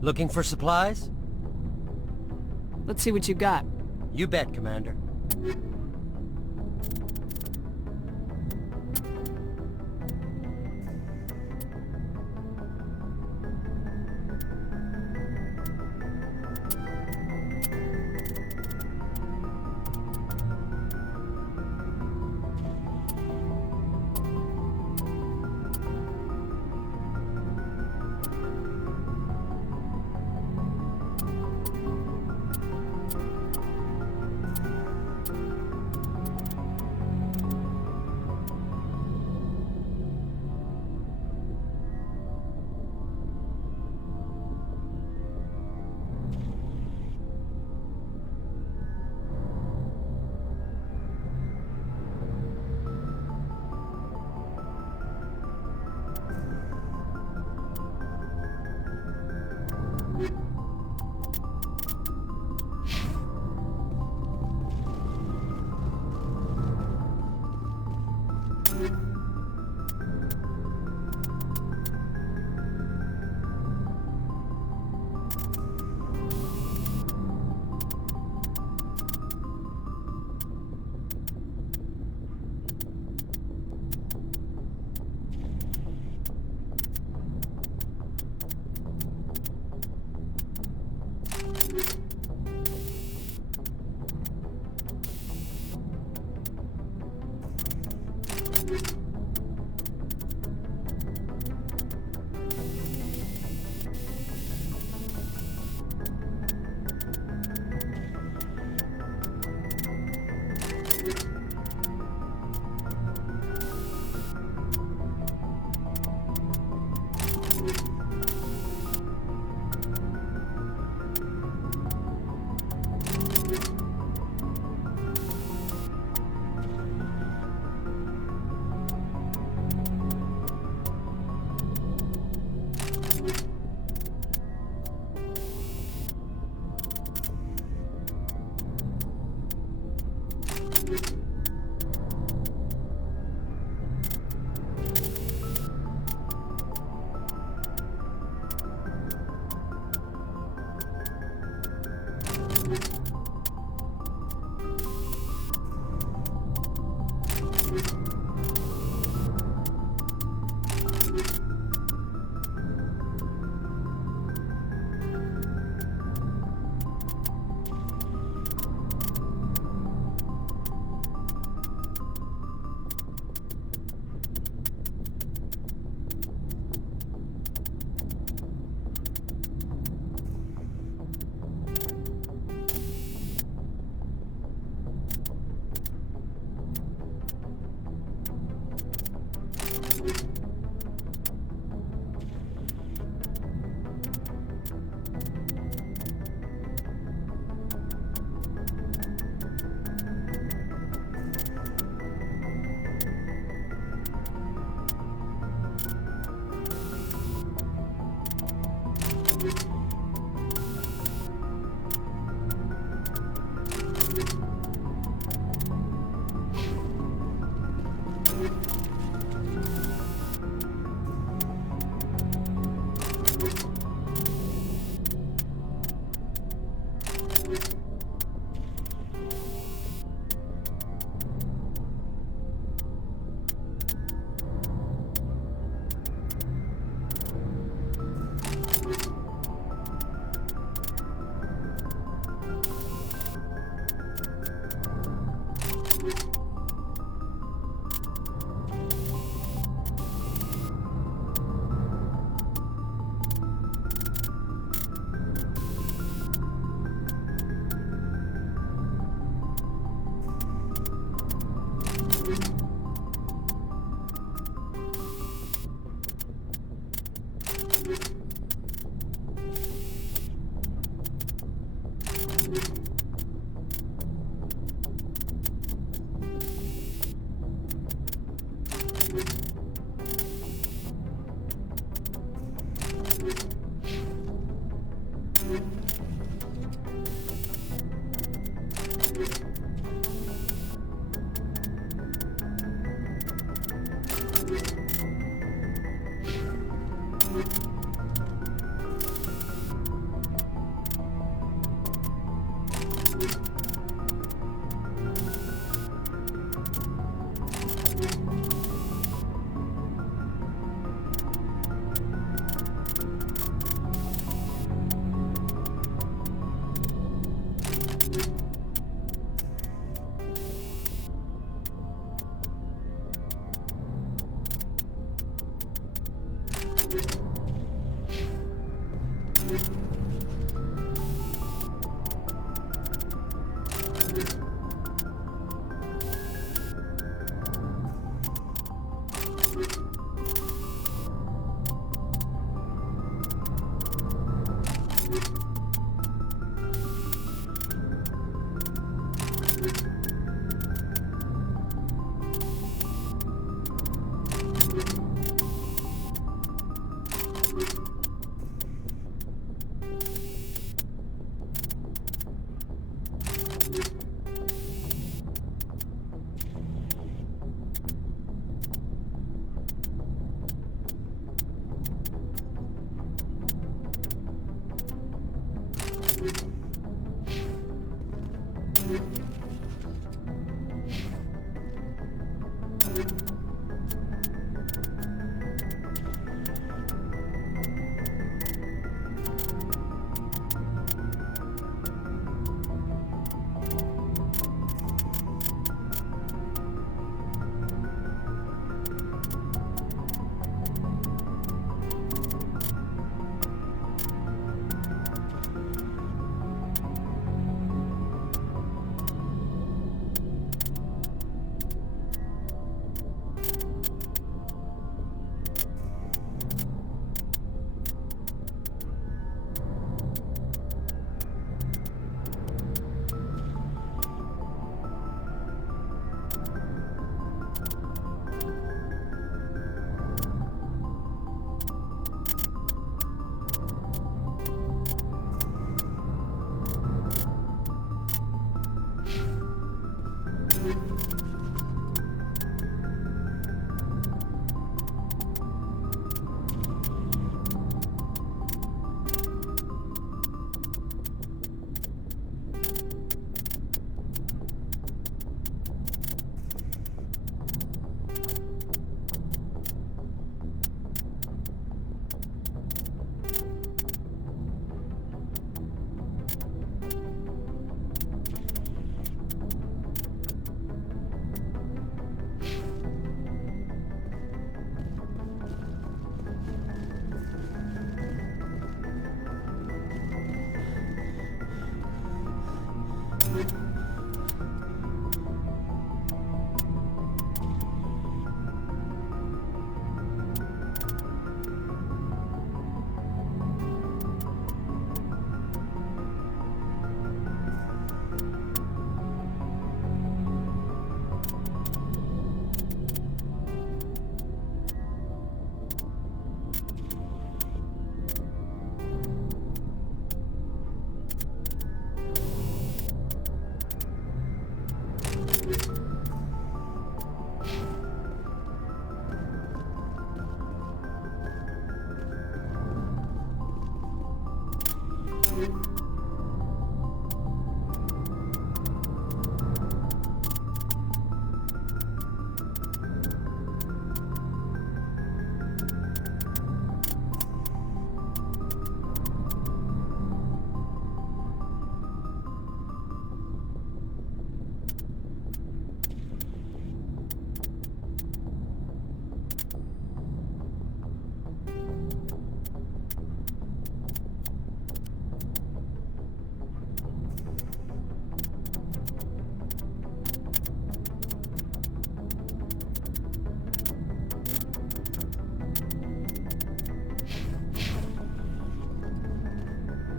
Looking for supplies? Let's see what you got. You bet, Commander.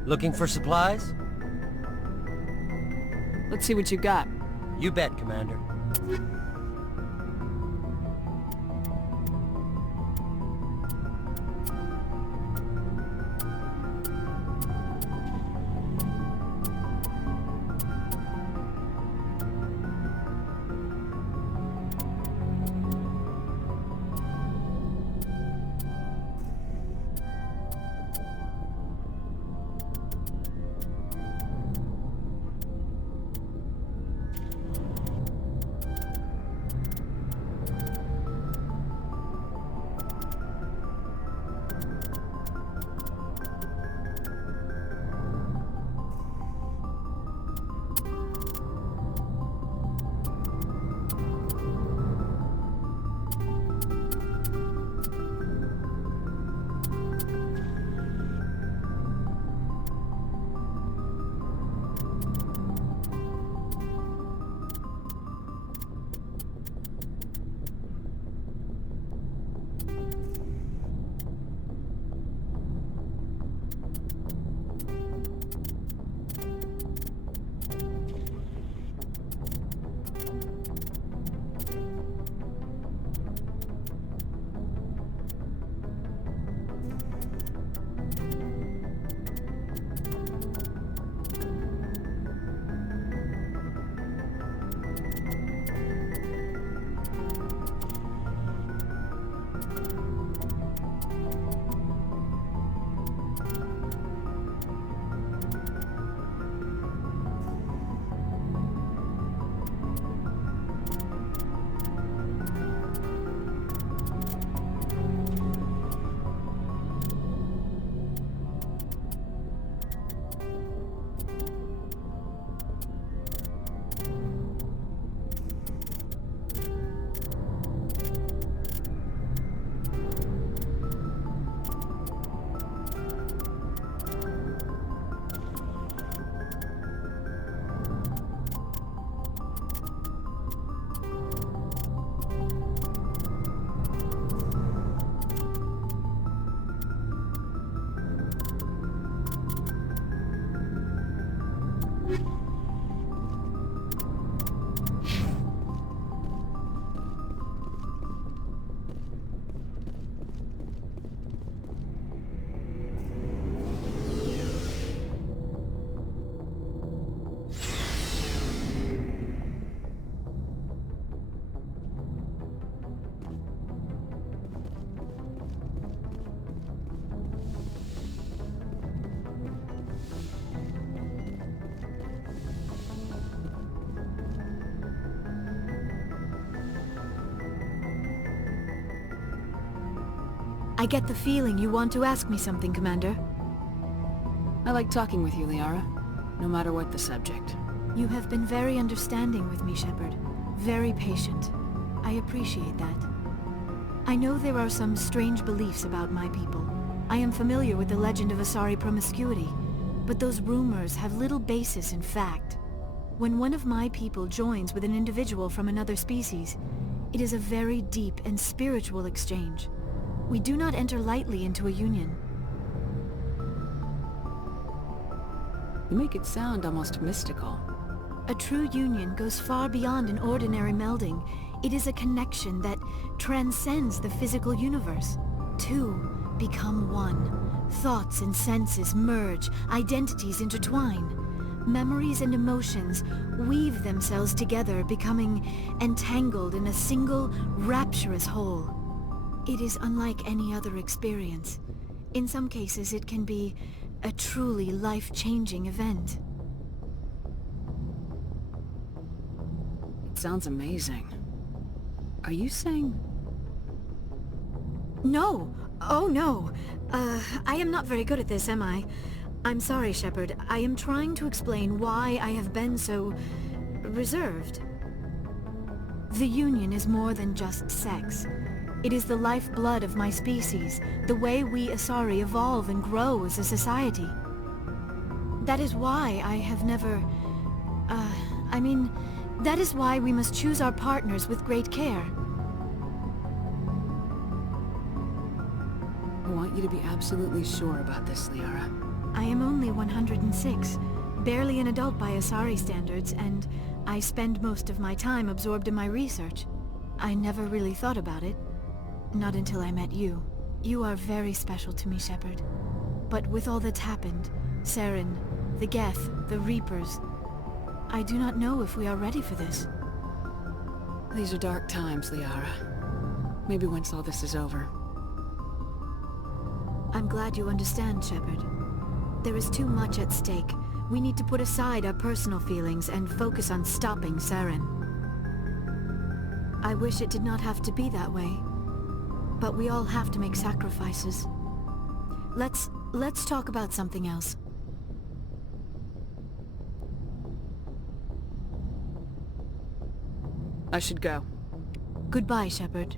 Looking for supplies? Let's see what you got. You bet, Commander. I get the feeling you want to ask me something, Commander. I like talking with you, Liara, no matter what the subject. You have been very understanding with me, Shepard. Very patient. I appreciate that. I know there are some strange beliefs about my people. I am familiar with the legend of Asari promiscuity, but those rumors have little basis in fact. When one of my people joins with an individual from another species, it is a very deep and spiritual exchange. We do not enter lightly into a union. You make it sound almost mystical. A true union goes far beyond an ordinary melding. It is a connection that transcends the physical universe. Two become one. Thoughts and senses merge, identities intertwine. Memories and emotions weave themselves together, becoming entangled in a single, rapturous whole. It is unlike any other experience. In some cases, it can be a truly life-changing event. It sounds amazing. Are you saying... No! Oh no! I am not very good at this, am I? I'm sorry, Shepard. I am trying to explain why I have been so... reserved. The Union is more than just sex. It is the lifeblood of my species, the way we Asari evolve and grow as a society. That is why I have never... that is why we must choose our partners with great care. I want you to be absolutely sure about this, Liara. I am only 106, barely an adult by Asari standards, and I spend most of my time absorbed in my research. I never really thought about it. Not until I met you. You are very special to me, Shepard. But with all that's happened, Saren, the Geth, the Reapers, I do not know if we are ready for this. These are dark times, Liara. Maybe once all this is over. I'm glad you understand, Shepard. There is too much at stake. We need to put aside our personal feelings and focus on stopping Saren. I wish it did not have to be that way. But we all have to make sacrifices. Let's talk about something else. I should go. Goodbye, Shepard.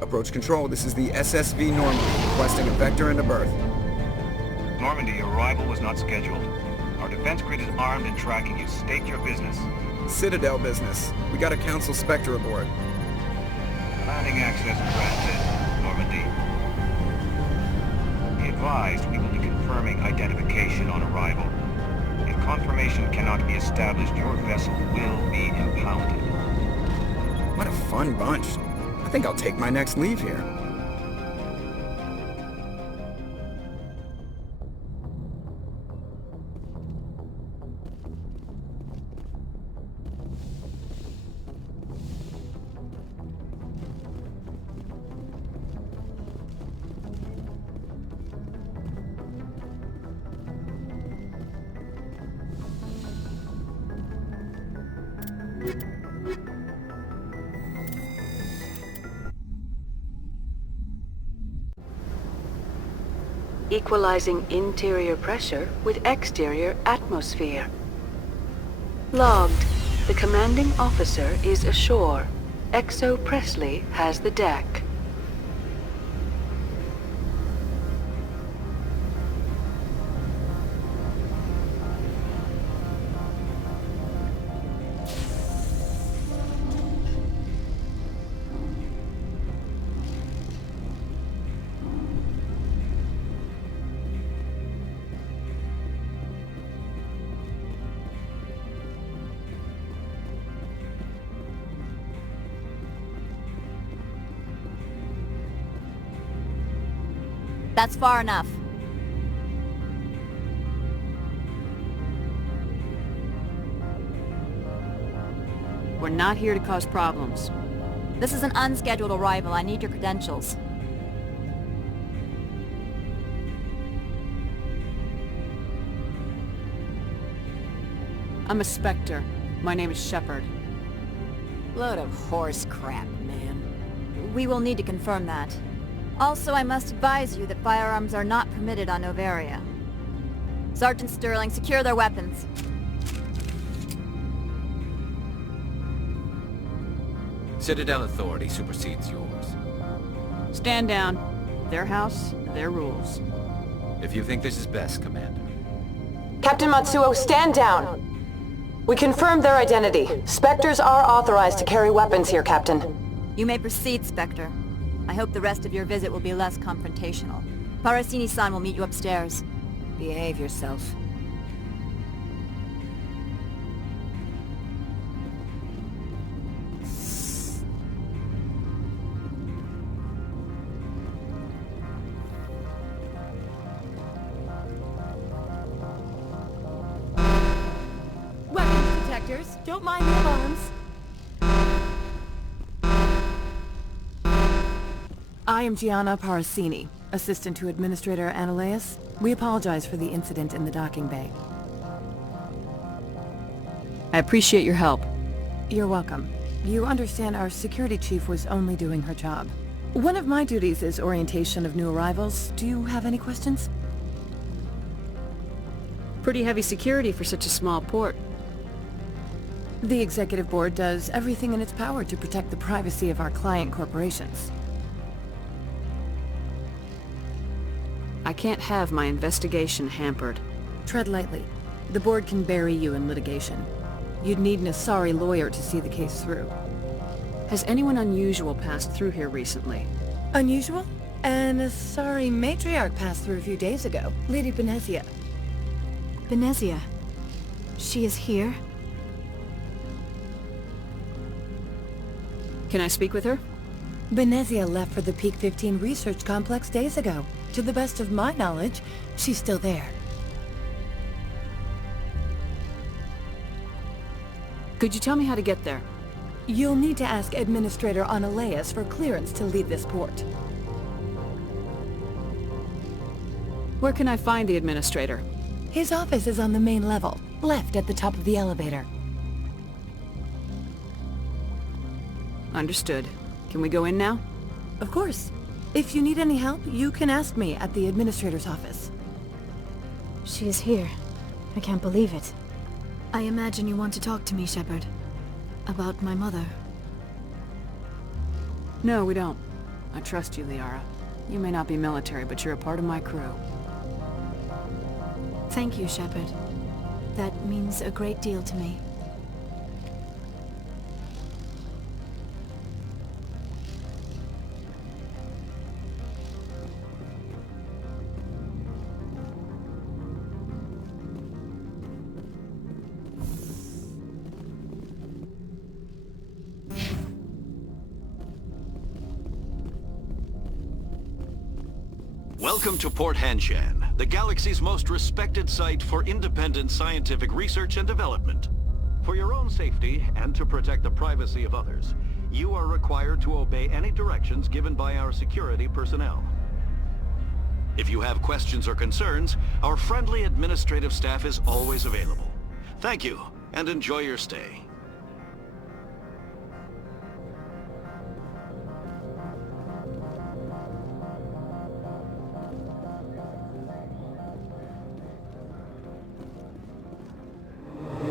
Approach control, this is the SSV Normandy, requesting a vector into berth. Normandy, your arrival was not scheduled. Our defense grid is armed and tracking you. State your business. Citadel business. We got a Council Spectre aboard. Landing access granted, Normandy. Be advised, we will be confirming identification on arrival. If confirmation cannot be established, your vessel will be impounded. What a fun bunch. I think I'll take my next leave here. Equalizing interior pressure with exterior atmosphere. Logged. The commanding officer is ashore. Exo Presley has the deck. That's far enough. We're not here to cause problems. This is an unscheduled arrival. I need your credentials. I'm a Spectre. My name is Shepard. Load of horse crap, man. We will need to confirm that. Also, I must advise you that firearms are not permitted on Novaria. Sergeant Sterling, secure their weapons. Citadel authority supersedes yours. Stand down. Their house, their rules. If you think this is best, Commander. Captain Matsuo, stand down! We confirmed their identity. Spectres are authorized to carry weapons here, Captain. You may proceed, Spectre. I hope the rest of your visit will be less confrontational. Parasini-san will meet you upstairs. Behave yourself. Weapons detectors, don't mind the alarms. I am Gianna Parasini, assistant to Administrator Ananias. We apologize for the incident in the docking bay. I appreciate your help. You're welcome. You understand our security chief was only doing her job. One of my duties is orientation of new arrivals. Do you have any questions? Pretty heavy security for such a small port. The executive board does everything in its power to protect the privacy of our client corporations. I can't have my investigation hampered. Tread lightly. The board can bury you in litigation. You'd need an Asari lawyer to see the case through. Has anyone unusual passed through here recently? Unusual? An Asari matriarch passed through a few days ago. Lady Benezia. Benezia? She is here? Can I speak with her? Benezia left for the Peak 15 research complex days ago. To the best of my knowledge, she's still there. Could you tell me how to get there? You'll need to ask Administrator Ananias for clearance to leave this port. Where can I find the Administrator? His office is on the main level, left at the top of the elevator. Understood. Can we go in now? Of course. If you need any help, you can ask me at the Administrator's office. She is here. I can't believe it. I imagine you want to talk to me, Shepard. About my mother. No, we don't. I trust you, Liara. You may not be military, but you're a part of my crew. Thank you, Shepard. That means a great deal to me. Welcome to Port Hanshan, the galaxy's most respected site for independent scientific research and development. For your own safety and to protect the privacy of others, you are required to obey any directions given by our security personnel. If you have questions or concerns, our friendly administrative staff is always available. Thank you, and enjoy your stay.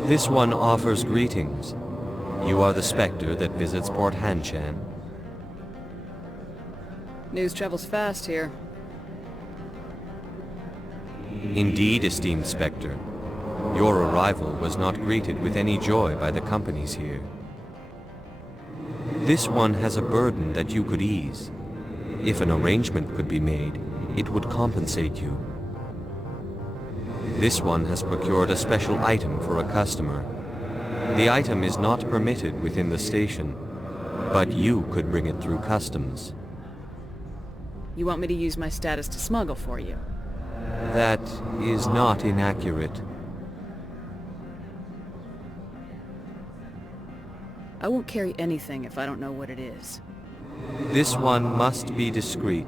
This one offers greetings. You are the Spectre that visits Port Hanshan. News travels fast here. Indeed, esteemed Spectre. Your arrival was not greeted with any joy by the companies here. This one has a burden that you could ease. If an arrangement could be made, it would compensate you. This one has procured a special item for a customer. The item is not permitted within the station, but you could bring it through customs. You want me to use my status to smuggle for you? That is not inaccurate. I won't carry anything if I don't know what it is. This one must be discreet.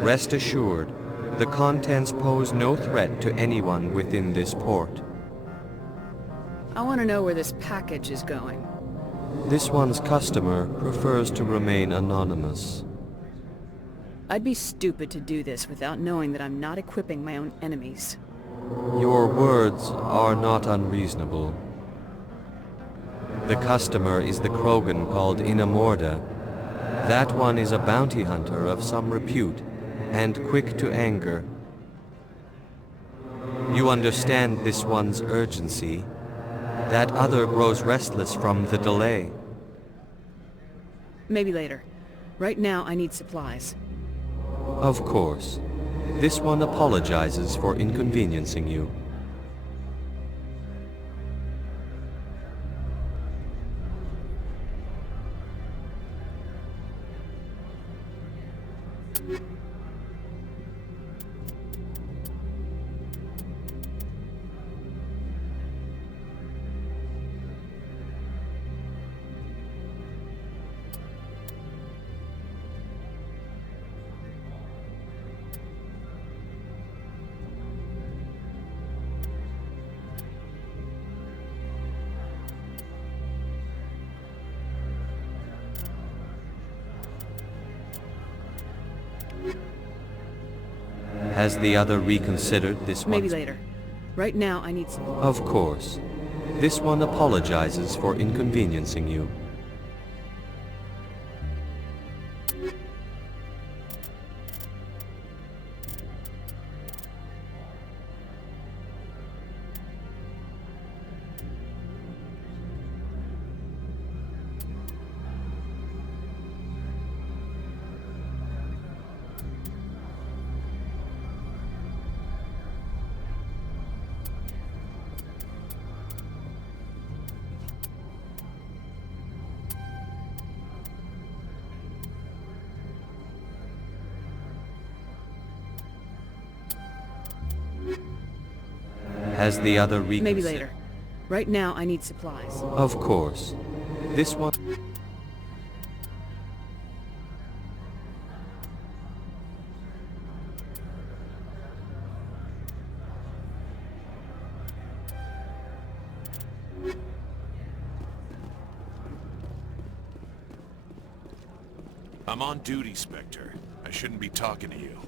Rest assured, the contents pose no threat to anyone within this port. I want to know where this package is going. This one's customer prefers to remain anonymous. I'd be stupid to do this without knowing that I'm not equipping my own enemies. Your words are not unreasonable. The customer is the Krogan called Inamorda. That one is a bounty hunter of some repute, and quick to anger. You understand this one's urgency. That other grows restless from the delay. Maybe later. Right now, I need supplies. Of course. This one apologizes for inconveniencing you. Has the other reconsidered this one? Maybe later. Right now, I need supplies. Of course. This one apologizes for inconveniencing you. Has the other reconsidered? Maybe later. Right now, I need supplies. Of course. This one... I'm on duty, Spectre. I shouldn't be talking to you.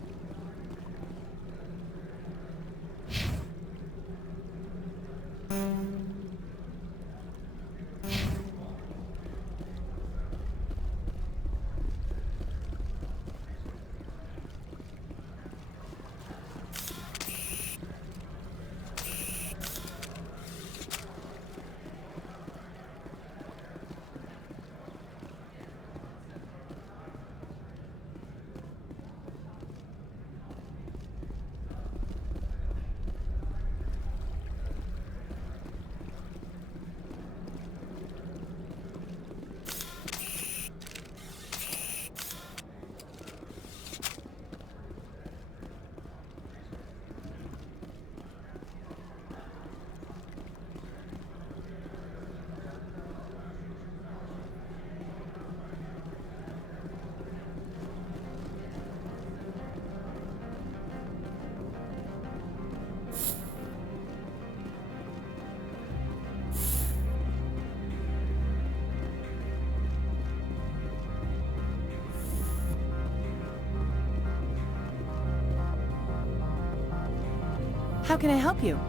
How can I help you?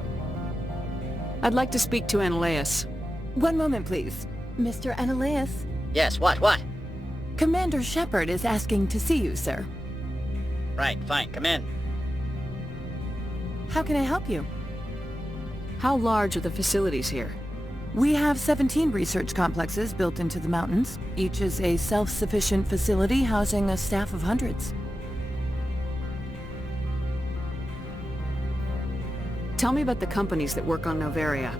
I'd like to speak to Analeas. One moment, please. Mr. Analeas? Yes, what? Commander Shepard is asking to see you, sir. Right, fine, come in. How can I help you? How large are the facilities here? We have 17 research complexes built into the mountains. Each is a self-sufficient facility housing a staff of hundreds. Tell me about the companies that work on Noveria.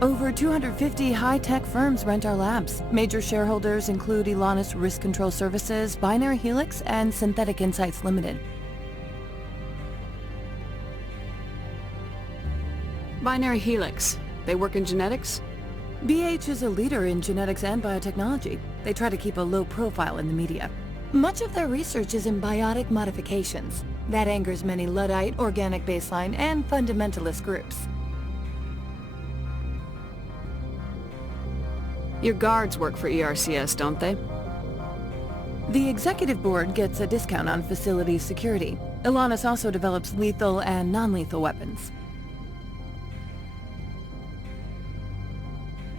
Over 250 high-tech firms rent our labs. Major shareholders include Elanus Risk Control Services, Binary Helix, and Synthetic Insights Limited. Binary Helix. They work in genetics? BH is a leader in genetics and biotechnology. They try to keep a low profile in the media. Much of their research is in biotic modifications. That angers many Luddite, organic baseline, and fundamentalist groups. Your guards work for ERCS, don't they? The executive board gets a discount on facility security. Elanus also develops lethal and non-lethal weapons.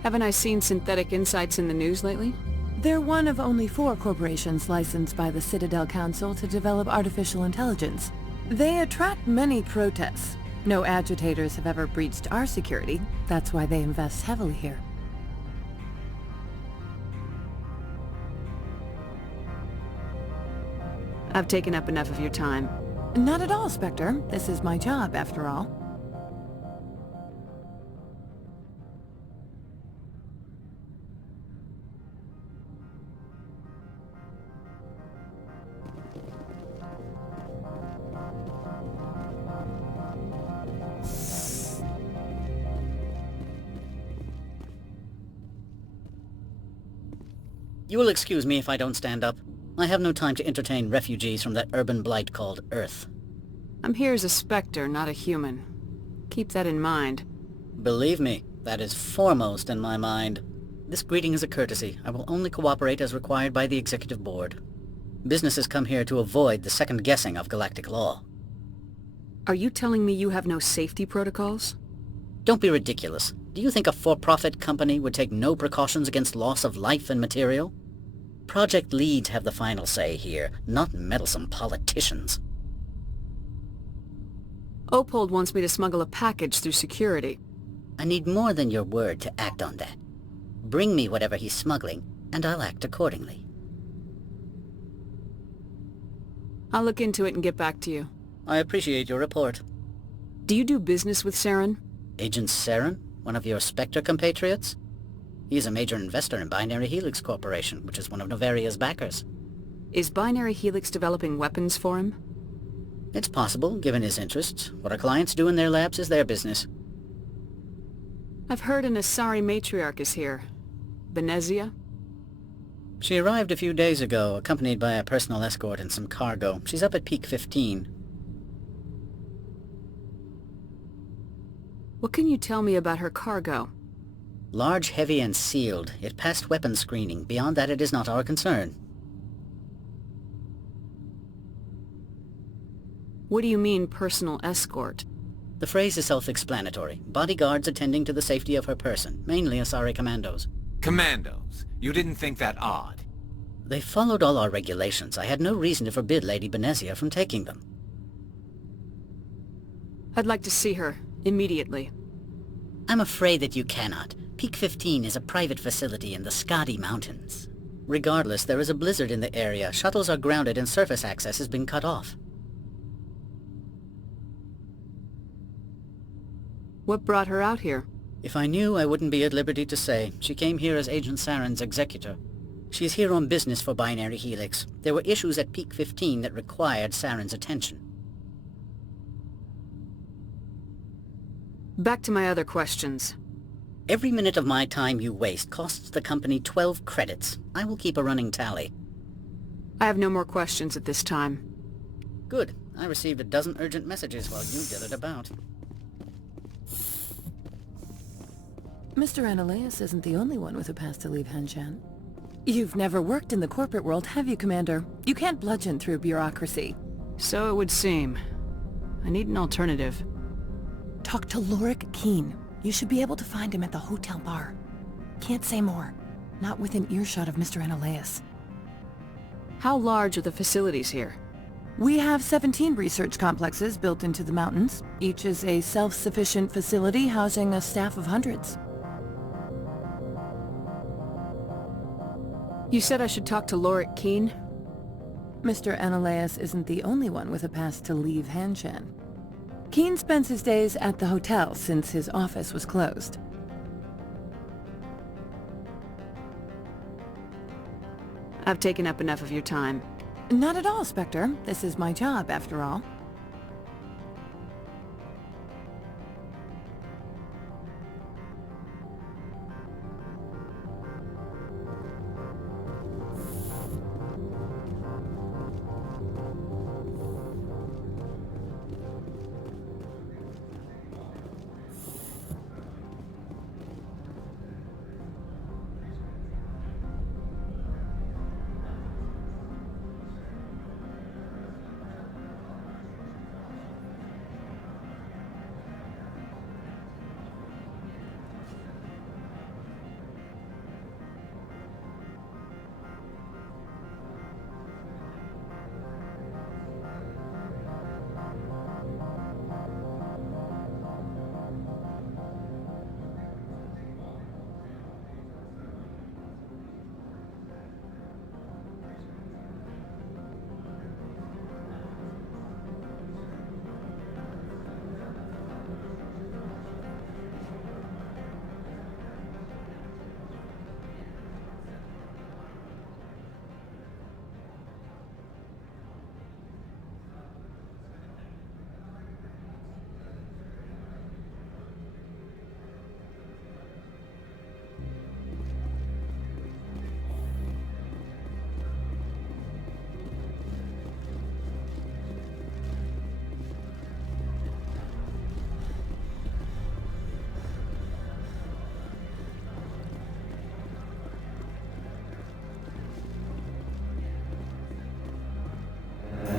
Haven't I seen Synthetic Insights in the news lately? They're one of only 4 corporations licensed by the Citadel Council to develop artificial intelligence. They attract many protests. No agitators have ever breached our security. That's why they invest heavily here. I've taken up enough of your time. Not at all, Spectre. This is my job, after all. You will excuse me if I don't stand up. I have no time to entertain refugees from that urban blight called Earth. I'm here as a Spectre, not a human. Keep that in mind. Believe me, that is foremost in my mind. This greeting is a courtesy. I will only cooperate as required by the Executive Board. Businesses come here to avoid the second guessing of galactic law. Are you telling me you have no safety protocols? Don't be ridiculous. Do you think a for-profit company would take no precautions against loss of life and material? Project leads have the final say here, not meddlesome politicians. Opold wants me to smuggle a package through security. I need more than your word to act on that. Bring me whatever he's smuggling, and I'll act accordingly. I'll look into it and get back to you. I appreciate your report. Do you do business with Saren? Agent Saren? One of your Spectre compatriots? He is a major investor in Binary Helix Corporation, which is one of Noveria's backers. Is Binary Helix developing weapons for him? It's possible, given his interests. What our clients do in their labs is their business. I've heard an Asari matriarch is here. Benezia? She arrived a few days ago, accompanied by a personal escort and some cargo. She's up at Peak 15. What can you tell me about her cargo? Large, heavy, and sealed. It passed weapons screening. Beyond that, it is not our concern. What do you mean, personal escort? The phrase is self-explanatory. Bodyguards attending to the safety of her person, mainly Asari commandos. Commandos? You didn't think that odd? They followed all our regulations. I had no reason to forbid Lady Benezia from taking them. I'd like to see her, immediately. I'm afraid that you cannot. Peak 15 is a private facility in the Skadi Mountains. Regardless, there is a blizzard in the area. Shuttles are grounded and surface access has been cut off. What brought her out here? If I knew, I wouldn't be at liberty to say. She came here as Agent Saren's executor. She's here on business for Binary Helix. There were issues at Peak 15 that required Saren's attention. Back to my other questions. Every minute of my time you waste costs the company 12 credits. I will keep a running tally. I have no more questions at this time. Good. I received a dozen urgent messages while you dithered about. Mr. Analeas isn't the only one with a path to leave Henshan. You've never worked in the corporate world, have you, Commander? You can't bludgeon through bureaucracy. So it would seem. I need an alternative. Talk to Lorik Keene. You should be able to find him at the hotel bar. Can't say more. Not within earshot of Mr. Analaeus. How large are the facilities here? We have 17 research complexes built into the mountains. Each is a self-sufficient facility housing a staff of hundreds. You said I should talk to Lorik Keene? Mr. Analaeus isn't the only one with a pass to leave Hanshan. Keene spends his days at the hotel since his office was closed. I've taken up enough of your time. Not at all, Spectre. This is my job, after all.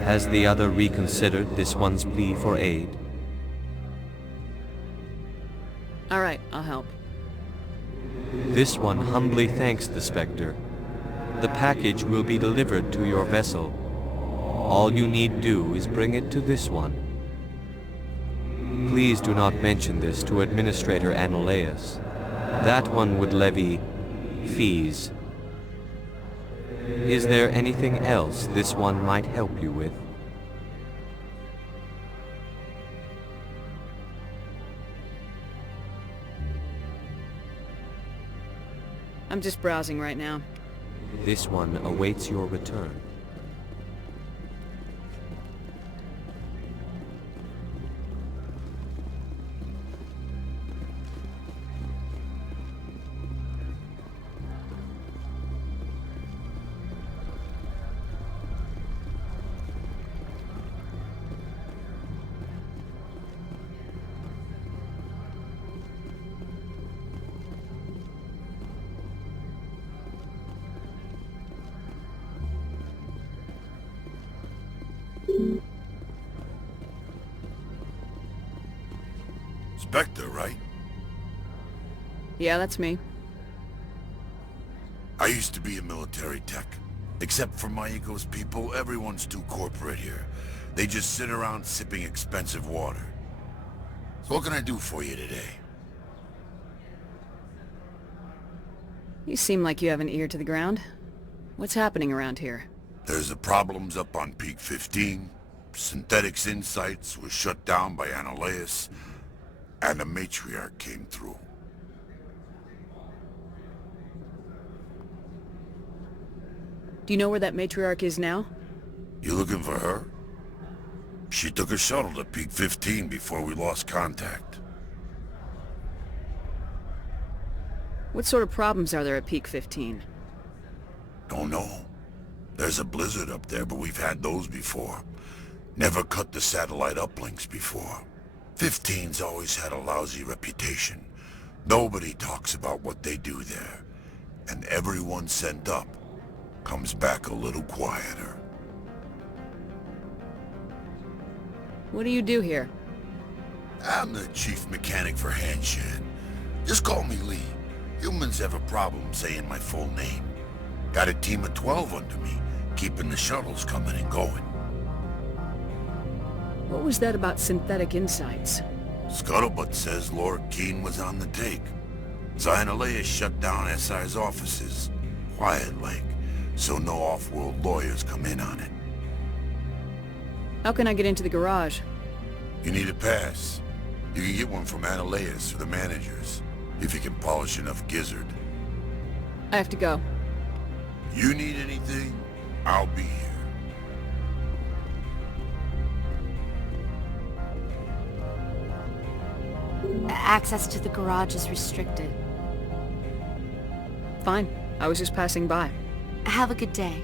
Has the other reconsidered this one's plea for aid? All right, I'll help. This one humbly thanks the Spectre. The package will be delivered to your vessel. All you need do is bring it to this one. Please do not mention this to Administrator Analaeus. That one would levy fees. Is there anything else this one might help you with? I'm just browsing right now. This one awaits your return. Spectre, right? Yeah, that's me. I used to be a military tech. Except for my ego's people, everyone's too corporate here. They just sit around sipping expensive water. So what can I do for you today? You seem like you have an ear to the ground. What's happening around here? There's the problems up on Peak 15. Synthetics Insights was shut down by Analaeus. And the matriarch came through. Do you know where that matriarch is now? You looking for her? She took a shuttle to Peak 15 before we lost contact. What sort of problems are there at Peak 15? Don't know. There's a blizzard up there, but we've had those before. Never cut the satellite uplinks before. 15's always had a lousy reputation. Nobody talks about what they do there. And everyone sent up comes back a little quieter. What do you do here? I'm the chief mechanic for Hanshan. Just call me Lee. Humans have a problem saying my full name. Got a team of 12 under me, keeping the shuttles coming and going. What was that about synthetic insights? Scuttlebutt says Laura Keene was on the take. Xyonaleia shut down SI's offices. Quiet-like, so no off-world lawyers come in on it. How can I get into the garage? You need a pass. You can get one from Analeas for the managers, if you can polish enough gizzard. I have to go. You need anything, I'll be here. Access to the garage is restricted. Fine. I was just passing by. Have a good day.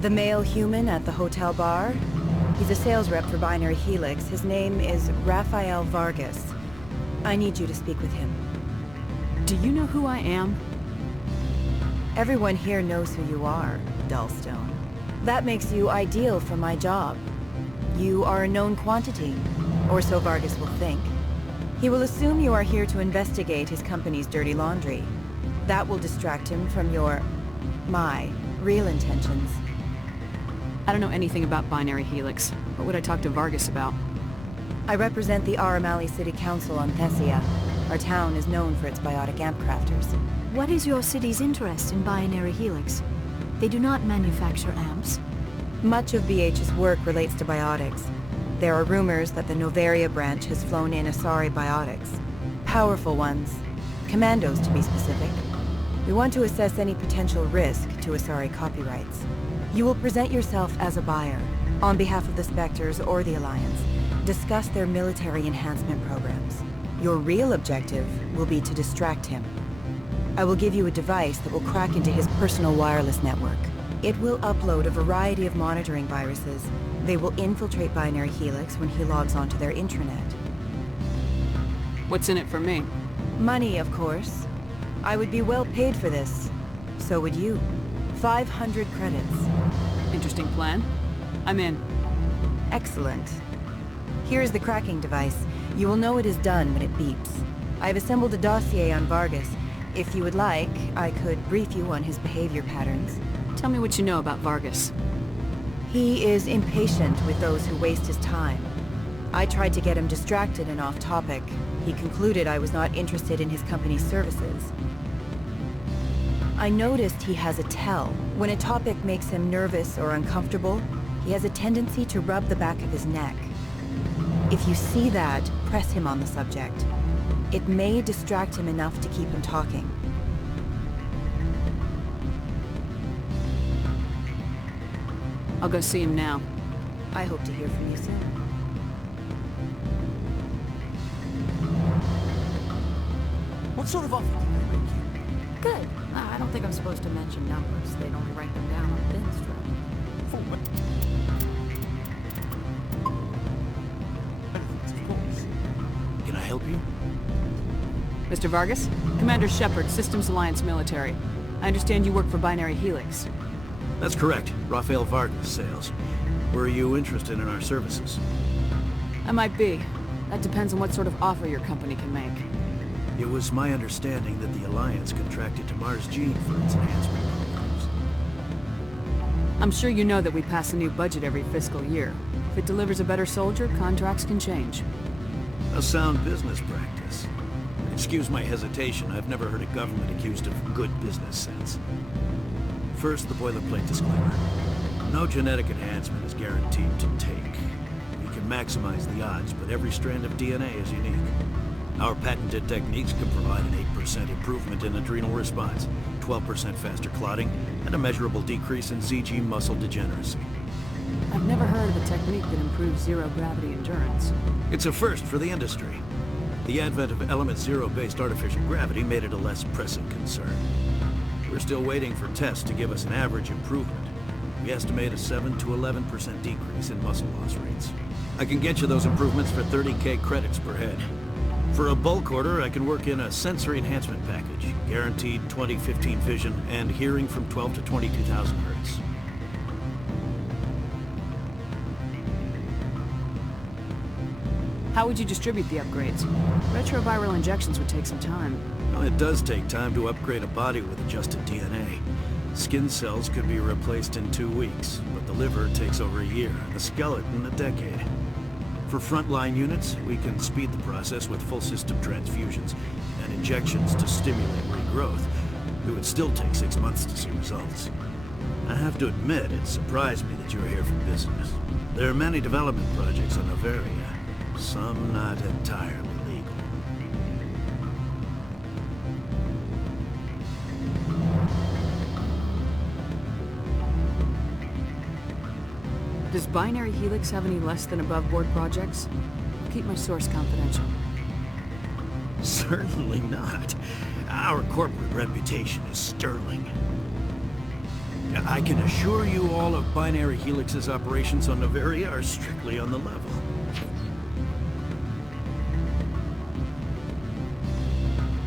The male human at the hotel bar? He's a sales rep for Binary Helix. His name is Rafael Vargas. I need you to speak with him. Do you know who I am? Everyone here knows who you are, Dullstone. That makes you ideal for my job. You are a known quantity, or so Vargas will think. He will assume you are here to investigate his company's dirty laundry. That will distract him from my real intentions. I don't know anything about Binary Helix. What would I talk to Vargas about? I represent the Aramali City Council on Thessia. Our town is known for its biotic amp crafters. What is your city's interest in Binary Helix? They do not manufacture amps. Much of BH's work relates to biotics. There are rumors that the Novaria branch has flown in Asari biotics. Powerful ones. Commandos, to be specific. We want to assess any potential risk to Asari copyrights. You will present yourself as a buyer, on behalf of the Spectres or the Alliance. Discuss their military enhancement programs. Your real objective will be to distract him. I will give you a device that will crack into his personal wireless network. It will upload a variety of monitoring viruses. They will infiltrate Binary Helix when he logs onto their intranet. What's in it for me? Money, of course. I would be well paid for this. So would you. 500 credits. Interesting plan. I'm in. Excellent. Here's the cracking device. You will know it is done when it beeps. I've assembled a dossier on Vargas. If you would like, I could brief you on his behavior patterns. Tell me what you know about Vargas. He is impatient with those who waste his time. I tried to get him distracted and off topic. He concluded I was not interested in his company's services. I noticed he has a tell. When a topic makes him nervous or uncomfortable, he has a tendency to rub the back of his neck. If you see that, press him on the subject. It may distract him enough to keep him talking. I'll go see him now. I hope to hear from you soon. What sort of offer did they make you? Good. I don't think I'm supposed to mention numbers. They'd only write them down on bin strip. Of course. Can I help you? Mr. Vargas? Commander Shepard, Systems Alliance Military. I understand you work for Binary Helix. That's correct. Rafael Vargas, sales. Were you interested in our services? I might be. That depends on what sort of offer your company can make. It was my understanding that the Alliance contracted to Mars Gene for its enhancement programs. I'm sure you know that we pass a new budget every fiscal year. If it delivers a better soldier, contracts can change. A sound business practice. Excuse my hesitation, I've never heard a government accused of good business sense. First, the boilerplate disclaimer. No genetic enhancement is guaranteed to take. We can maximize the odds, but every strand of DNA is unique. Our patented techniques can provide an 8% improvement in adrenal response, 12% faster clotting, and a measurable decrease in ZG muscle degeneracy. I've never heard of a technique that improves zero-gravity endurance. It's a first for the industry. The advent of element zero-based artificial gravity made it a less pressing concern. We're still waiting for tests to give us an average improvement. We estimate a 7 to 11% decrease in muscle loss rates. I can get you those improvements for 30K credits per head. For a bulk order, I can work in a sensory enhancement package, guaranteed 20/15 vision, and hearing from 12 to 22,000 hertz. How would you distribute the upgrades? Retroviral injections would take some time. Well, it does take time to upgrade a body with adjusted DNA. Skin cells could be replaced in 2 weeks, but the liver takes over a year, and the skeleton a decade. For frontline units, we can speed the process with full system transfusions and injections to stimulate regrowth. It would still take 6 months to see results. I have to admit, it surprised me that you were here for business. There are many development projects on Noveria, some not entirely legal. Does Binary Helix have any less than above-board projects? I'll keep my source confidential. Certainly not. Our corporate reputation is sterling. I can assure you all of Binary Helix's operations on Noveria are strictly on the level.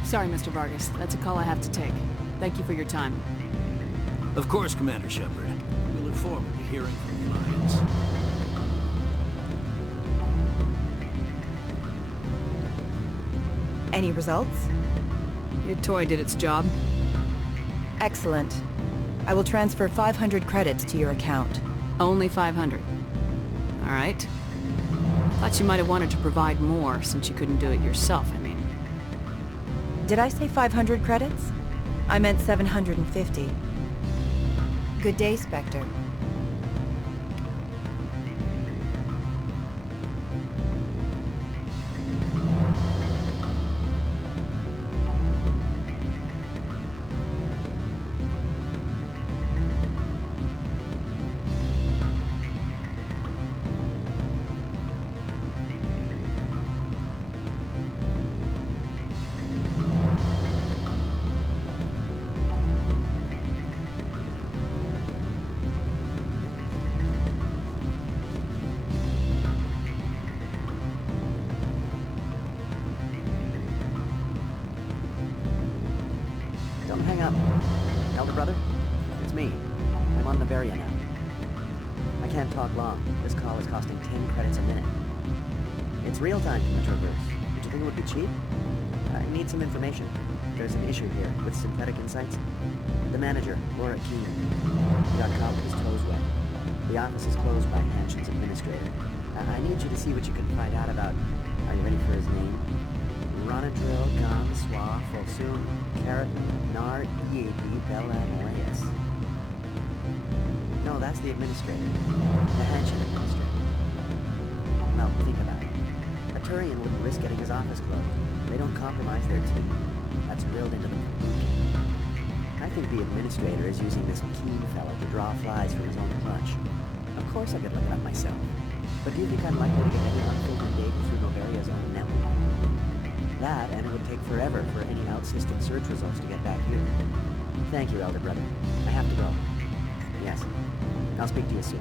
Sorry, Mr. Vargas. That's a call I have to take. Thank you for your time. Of course, Commander Shepard. We look forward to hearing from the Alliance. Any results? Your toy did its job. Excellent. I will transfer 500 credits to your account. Only 500. All right. Thought you might have wanted to provide more since you couldn't do it yourself, I mean. Did I say 500 credits? I meant 750. Good day, Spectre. Don't hang up. Elder brother, it's me. I'm on Noveria now. I can't talk long. This call is costing 10 credits a minute. It's real time from the Traverse. Did you think it would be cheap? I need some information. There's an issue here with synthetic insights. The manager, Laura Keene, he got caught with his toes wet. The office is closed by Hanshin's administrator. I need you to see what you can find out about... Are you ready for his name? Ronadril Gam Swa Folsum Keratin Nar Ead Belan. No, that's the administrator. The Hanshin administrator. Now, think about it. A Turian wouldn't risk getting his office closed. They don't compromise their team. That's drilled into them from boot camp. I think the administrator is using this Keene fellow to draw flies from his own clutch. Of course I could look it up myself. But do you think I'm likely to get any unfiltered data through Noveria's own network? That, and it would take forever for any out-system search results to get back here. Thank you, Elder Brother. I have to go. Yes. I'll speak to you soon.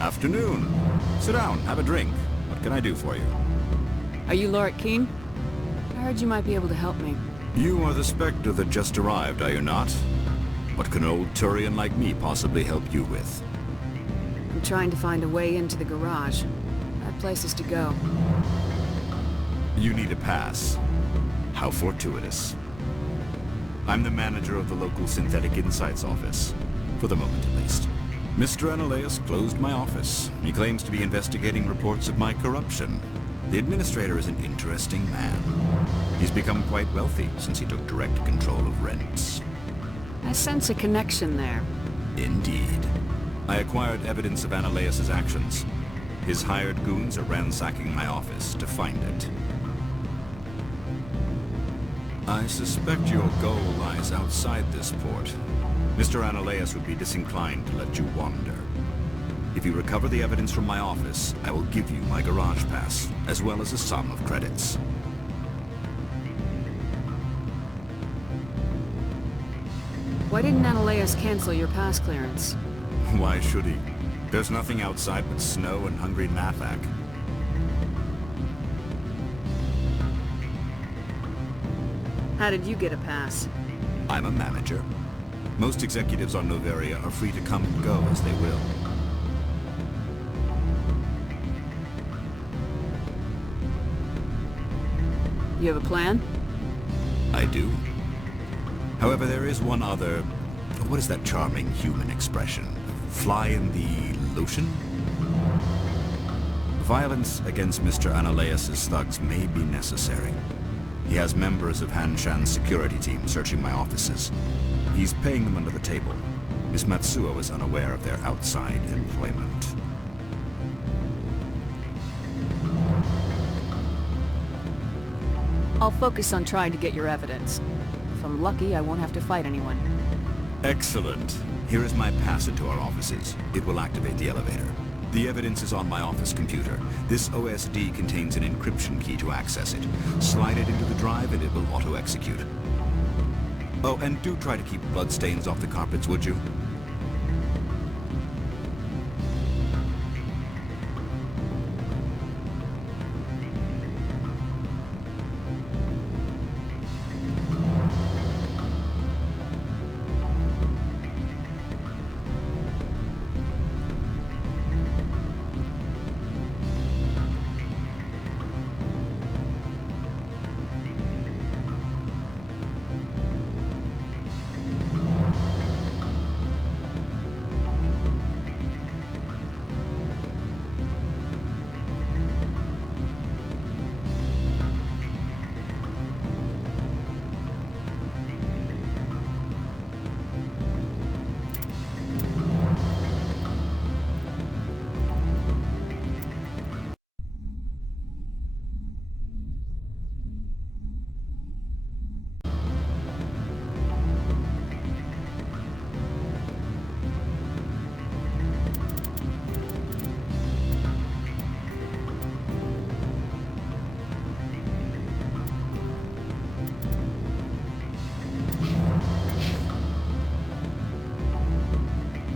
Afternoon. Sit down, have a drink. What can I do for you? Are you Lorik King? I heard you might be able to help me. You are the Spectre that just arrived, are you not? What can an old Turian like me possibly help you with? I'm trying to find a way into the garage. I have places to go. You need a pass. How fortuitous. I'm the manager of the local Synthetic Insights office. For the moment, at least. Mr. Analaeus closed my office. He claims to be investigating reports of my corruption. The administrator is an interesting man. He's become quite wealthy since he took direct control of rents. I sense a connection there. Indeed. I acquired evidence of Analaeus' actions. His hired goons are ransacking my office to find it. I suspect your goal lies outside this port. Mr. Analaeus would be disinclined to let you wander. If you recover the evidence from my office, I will give you my garage pass, as well as a sum of credits. Why didn't Analaeus cancel your pass clearance? Why should he? There's nothing outside but snow and hungry Mathak. How did you get a pass? I'm a manager. Most executives on Noveria are free to come and go as they will. You have a plan? I do. However, there is one other... What is that charming human expression? Fly in the lotion? Violence against Mr. Analaeus' thugs may be necessary. He has members of Han Shan's security team searching my offices. He's paying them under the table. Miss Matsuo is unaware of their outside employment. I'll focus on trying to get your evidence. If I'm lucky, I won't have to fight anyone. Excellent. Here is my pass into our offices. It will activate the elevator. The evidence is on my office computer. This OSD contains an encryption key to access it. Slide it into the drive and it will auto-execute. Oh, and do try to keep bloodstains off the carpets, would you?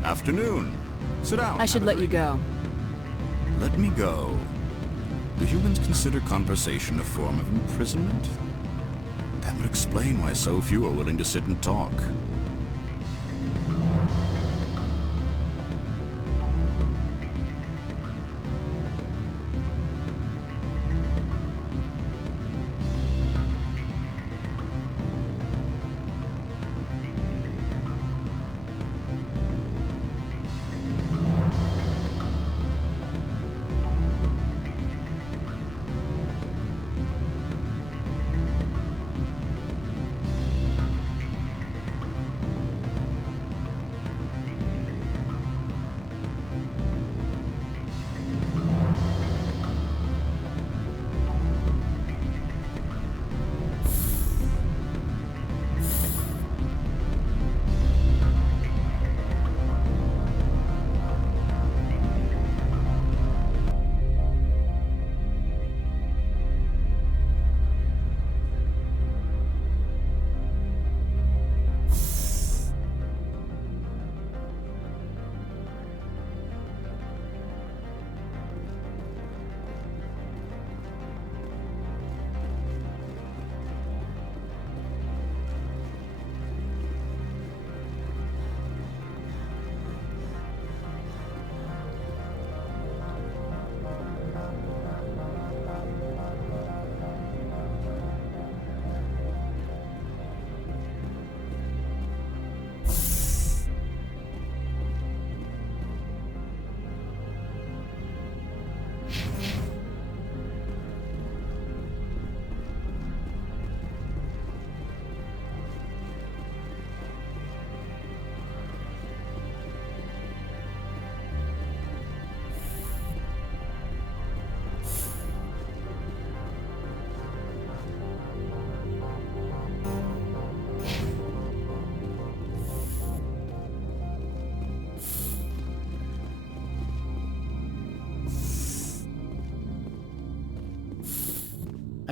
Afternoon. Sit down. I should let you go. Let me go. Do humans consider conversation a form of imprisonment? That would explain why so few are willing to sit and talk.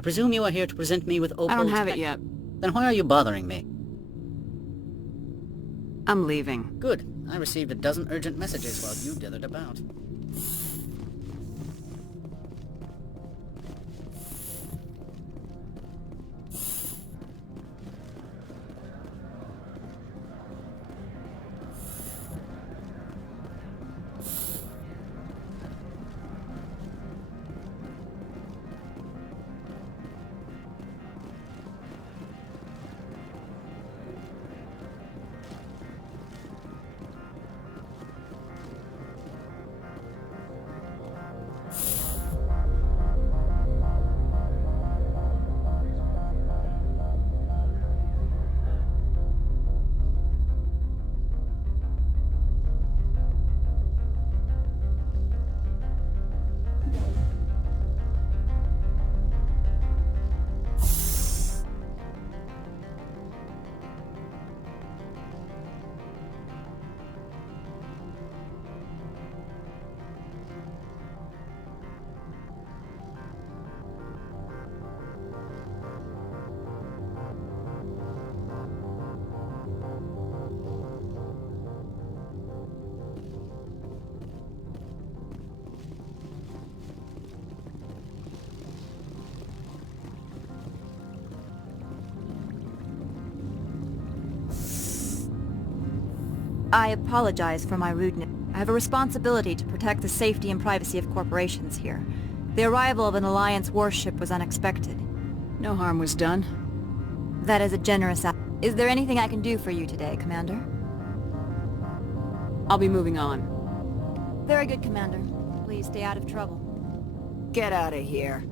presume you are here to present me with Opal's... I don't have it yet. Then why are you bothering me? I'm leaving. Good. I received a dozen urgent messages while you dithered about. I apologize for my rudeness. I have a responsibility to protect the safety and privacy of corporations here. The arrival of an Alliance warship was unexpected. No harm was done. That is a generous act. Is there anything I can do for you today, Commander? I'll be moving on. Very good, Commander. Please stay out of trouble. Get out of here.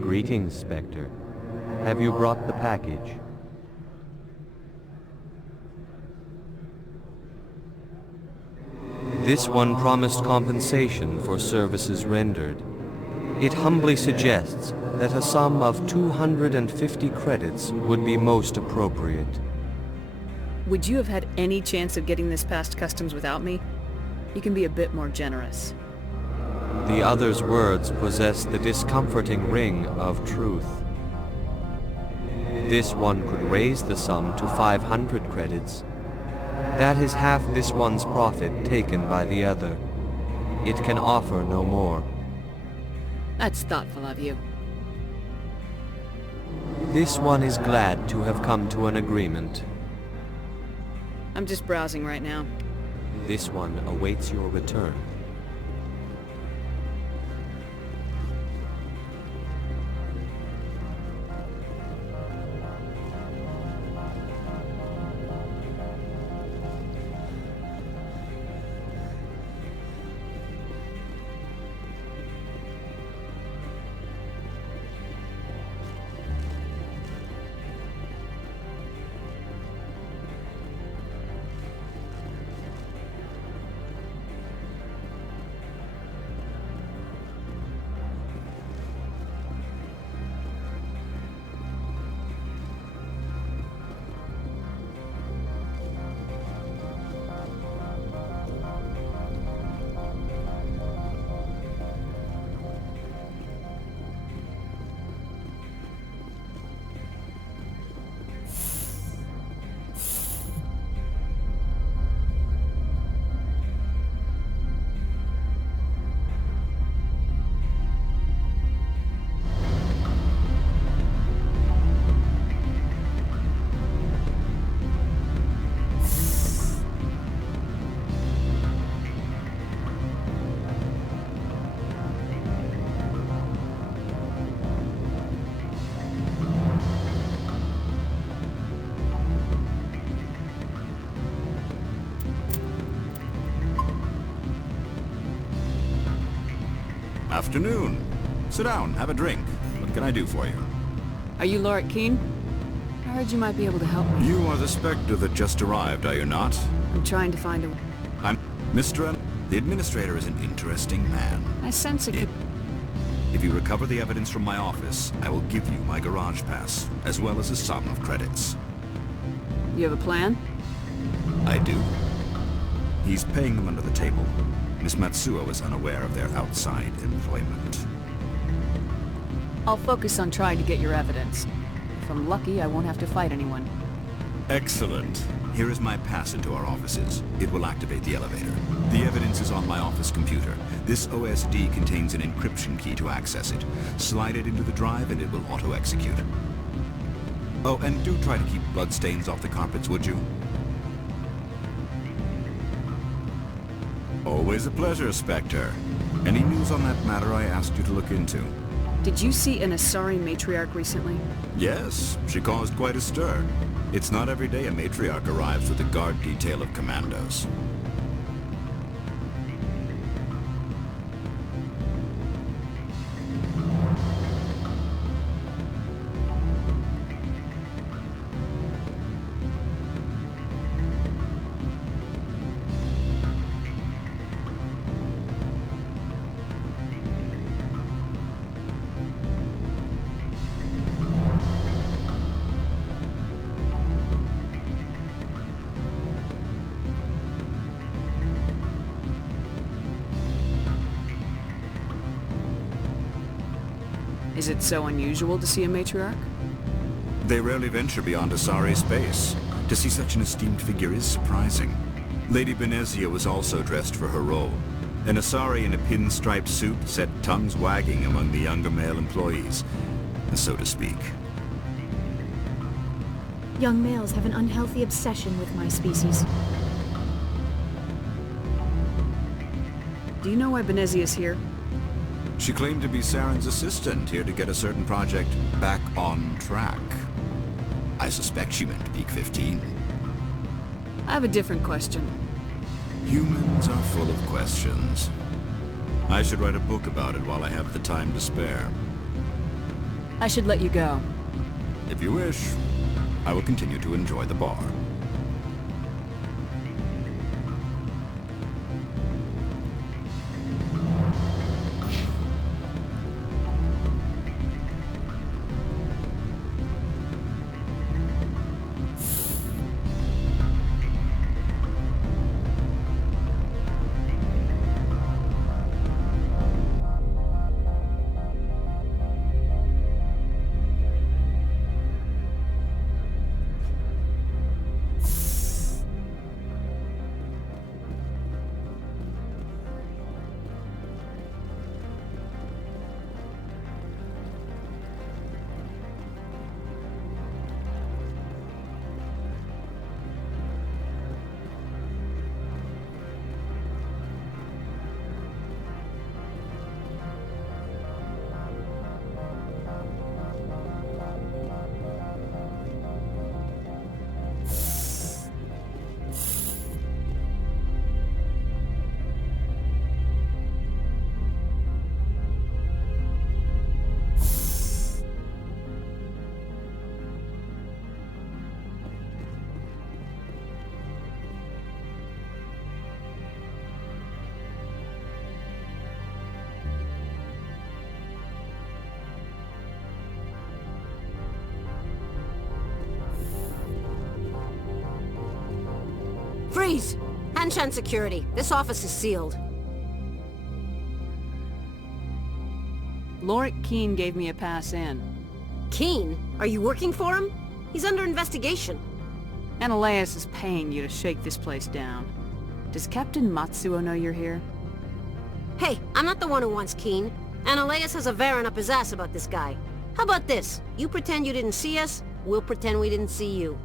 Greetings, Spectre. Have you brought the package? This one promised compensation for services rendered. It humbly suggests that a sum of 250 credits would be most appropriate. Would you have had any chance of getting this past customs without me? You can be a bit more generous. The other's words possess the discomforting ring of truth. This one could raise the sum to 500 credits. That is half this one's profit taken by the other. It can offer no more. That's thoughtful of you. This one is glad to have come to an agreement. I'm just browsing right now. This one awaits your return. Afternoon. Sit down, have a drink. What can I do for you? Are you Lord Keene? I heard you might be able to help me. You are the Spectre that just arrived, are you not? I'm trying to find a... I'm... Mr. The Administrator is an interesting man. I sense it could... If you recover the evidence from my office, I will give you my garage pass, as well as a sum of credits. You have a plan? I do. He's paying them under the table. Miss Matsuo is unaware of their outside employment. I'll focus on trying to get your evidence. If I'm lucky, I won't have to fight anyone. Excellent. Here is my pass into our offices. It will activate the elevator. The evidence is on my office computer. This OSD contains an encryption key to access it. Slide it into the drive and it will auto-execute. Oh, and do try to keep bloodstains off the carpets, would you? Always a pleasure, Spectre. Any news on that matter I asked you to look into? Did you see an Asari matriarch recently? Yes, she caused quite a stir. It's not every day a matriarch arrives with a guard detail of commandos. Is it so unusual to see a matriarch? They rarely venture beyond Asari space. To see such an esteemed figure is surprising. Lady Benezia was also dressed for her role. An Asari in a pinstriped suit set tongues wagging among the younger male employees, so to speak. Young males have an unhealthy obsession with my species. Do you know why Benezia's here? She claimed to be Saren's assistant, here to get a certain project back on track. I suspect she meant Peak 15. I have a different question. Humans are full of questions. I should write a book about it while I have the time to spare. I should let you go. If you wish, I will continue to enjoy the bar. Freeze! Hanshan Security, this office is sealed. Lorik Keene gave me a pass in. Keene? Are you working for him? He's under investigation. Ananias is paying you to shake this place down. Does Captain Matsuo know you're here? Hey, I'm not the one who wants Keene. Ananias has a Varen up his ass about this guy. How about this? You pretend you didn't see us, we'll pretend we didn't see you.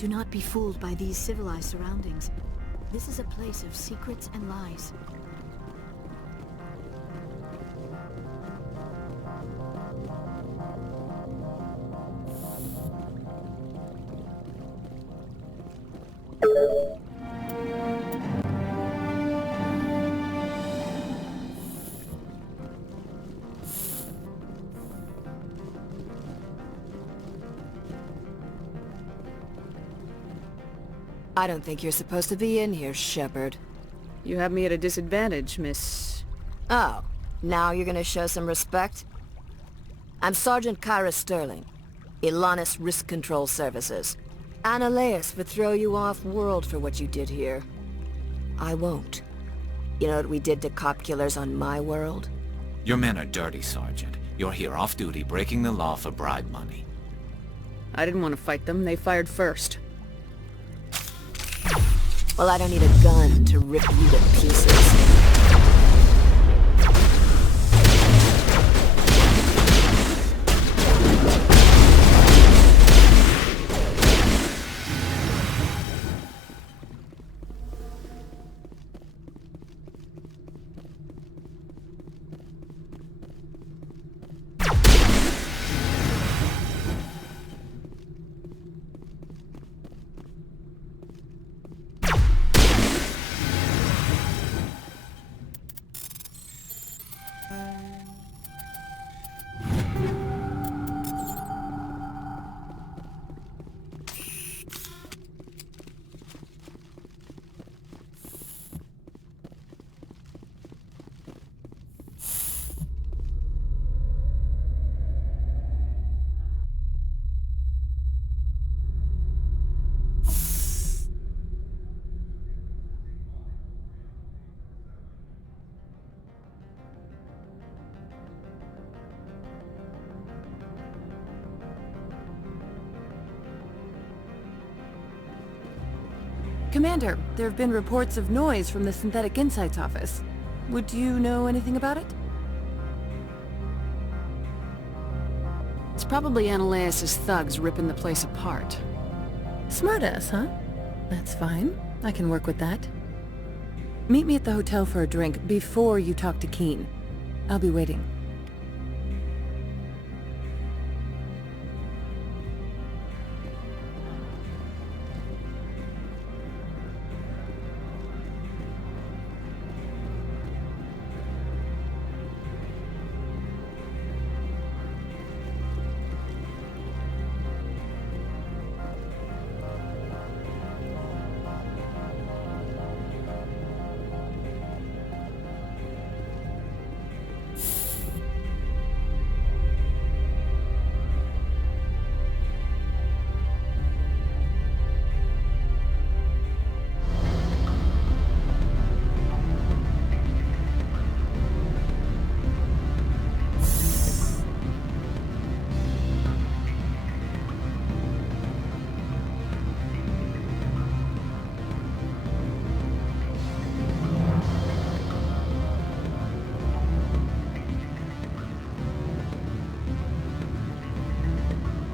Do not be fooled by these civilized surroundings. This is a place of secrets and lies. I don't think you're supposed to be in here, Shepard. You have me at a disadvantage, Miss... Oh, now you're gonna show some respect? I'm Sergeant Kyra Sterling, Ilanis Risk Control Services. Ananias would throw you off-world for what you did here. I won't. You know what we did to cop killers on my world? Your men are dirty, Sergeant. You're here off-duty, breaking the law for bribe money. I didn't want to fight them. They fired first. Well, I don't need a gun to rip you to pieces. Commander, there have been reports of noise from the Synthetic Insights office. Would you know anything about it? It's probably Analeus' thugs ripping the place apart. Smartass, huh? That's fine. I can work with that. Meet me at the hotel for a drink before you talk to Keen. I'll be waiting.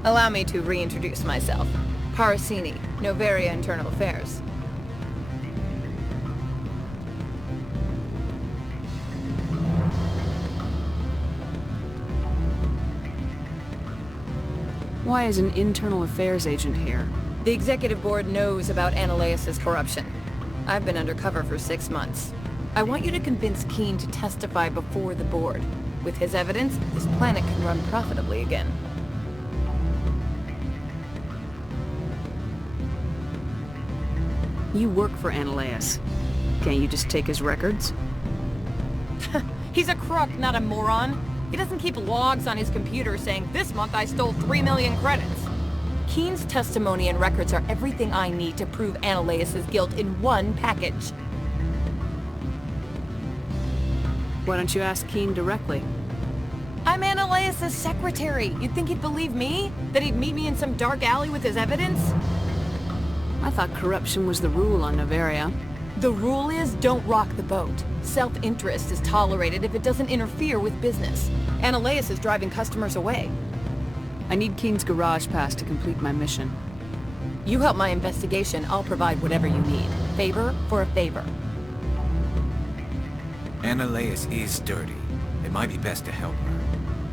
Allow me to reintroduce myself. Parasini, Novaria Internal Affairs. Why is an internal affairs agent here? The Executive Board knows about Analeus' corruption. I've been undercover for 6 months. I want you to convince Keen to testify before the Board. With his evidence, this planet can run profitably again. You work for Analeus. Can't you just take his records? He's a crook, not a moron. He doesn't keep logs on his computer saying, "This month I stole 3 million credits." Keen's testimony and records are everything I need to prove Analeus' guilt in one package. Why don't you ask Keen directly? I'm Analeus' secretary. You'd think he'd believe me? That he'd meet me in some dark alley with his evidence? I thought corruption was the rule on Novaria. The rule is, don't rock the boat. Self-interest is tolerated if it doesn't interfere with business. Analeus is driving customers away. I need Keen's garage pass to complete my mission. You help my investigation, I'll provide whatever you need. Favor for a favor. Analeus is dirty. It might be best to help her.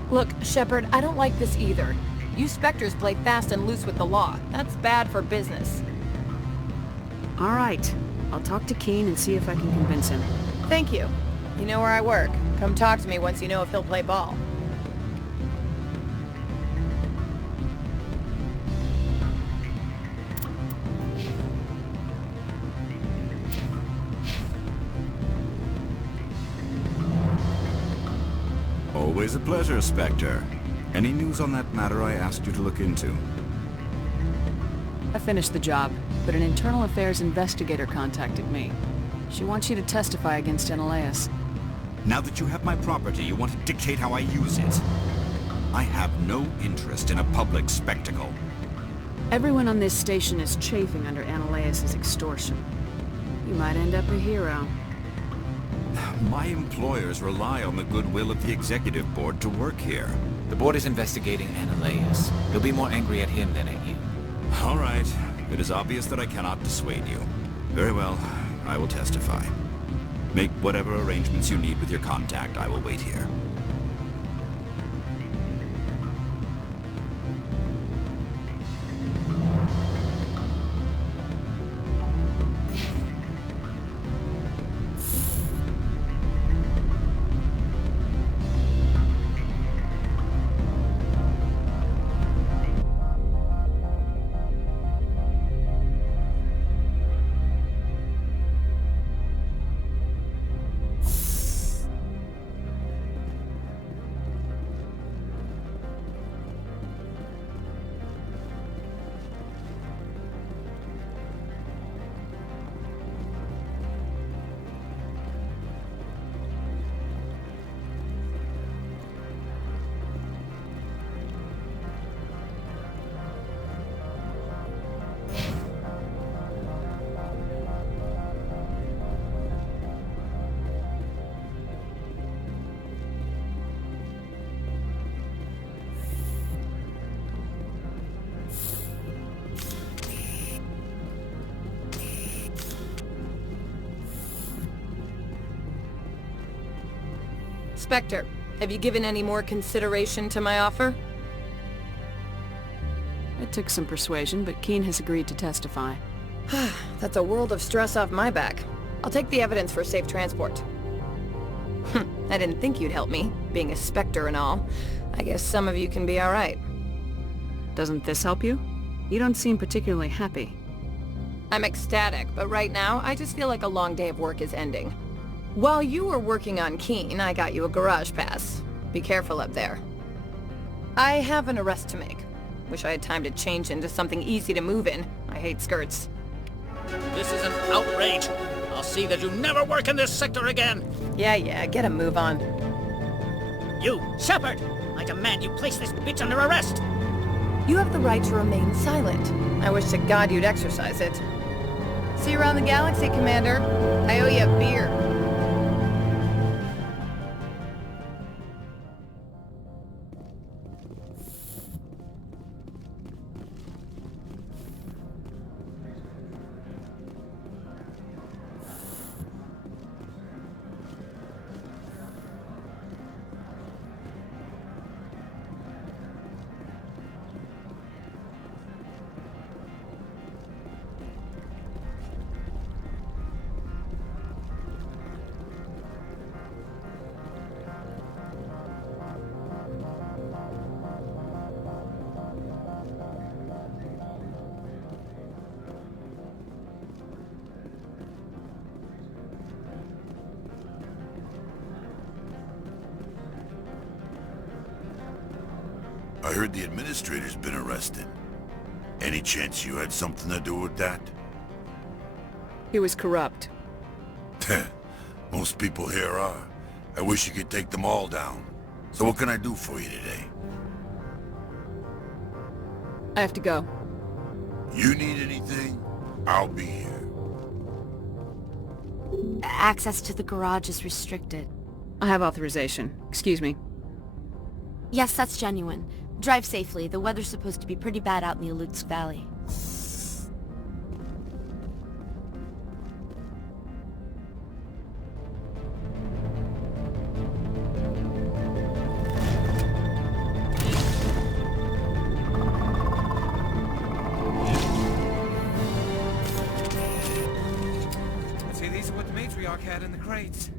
Look, Shepard, I don't like this either. You Spectres play fast and loose with the law. That's bad for business. All right. I'll talk to Keen and see if I can convince him. Thank you. You know where I work. Come talk to me once you know if he'll play ball. Always a pleasure, Spectre. Any news on that matter I asked you to look into? I finished the job, but an internal affairs investigator contacted me. She wants you to testify against Analeus. Now that you have my property, you want to dictate how I use it. I have no interest in a public spectacle. Everyone on this station is chafing under Analeus' extortion. You might end up a hero. My employers rely on the goodwill of the Executive Board to work here. The Board is investigating Analeus. They'll be more angry at him than at you. All right. It is obvious that I cannot dissuade you. Very well. I will testify. Make whatever arrangements you need with your contact. I will wait here. Spectre, have you given any more consideration to my offer? It took some persuasion, but Keen has agreed to testify. That's a world of stress off my back. I'll take the evidence for safe transport. I didn't think you'd help me, being a Spectre and all. I guess some of you can be alright. Doesn't this help you? You don't seem particularly happy. I'm ecstatic, but right now, I just feel like a long day of work is ending. While you were working on Keen, I got you a garage pass. Be careful up there. I have an arrest to make. Wish I had time to change into something easy to move in. I hate skirts. This is an outrage. I'll see that you never work in this sector again. Yeah, get a move on. You, Shepard! I demand you place this bitch under arrest! You have the right to remain silent. I wish to God you'd exercise it. See you around the galaxy, Commander. I owe you a beer. I heard the administrator's been arrested. Any chance you had something to do with that? He was corrupt. Most people here are. I wish you could take them all down. So what can I do for you today? I have to go. You need anything? I'll be here. Access to the garage is restricted. I have authorization. Excuse me. Yes, that's genuine. Drive safely. The weather's supposed to be pretty bad out in the Alutsk Valley. See, these are what the matriarch had in the crates.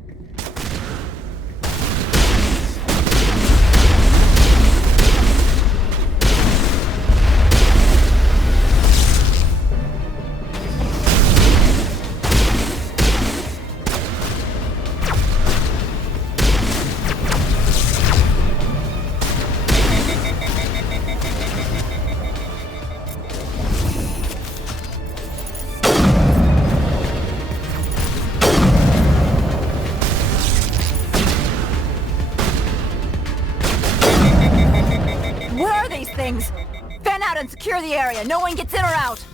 Where are these things? Fan out and secure the area. No one gets in or out.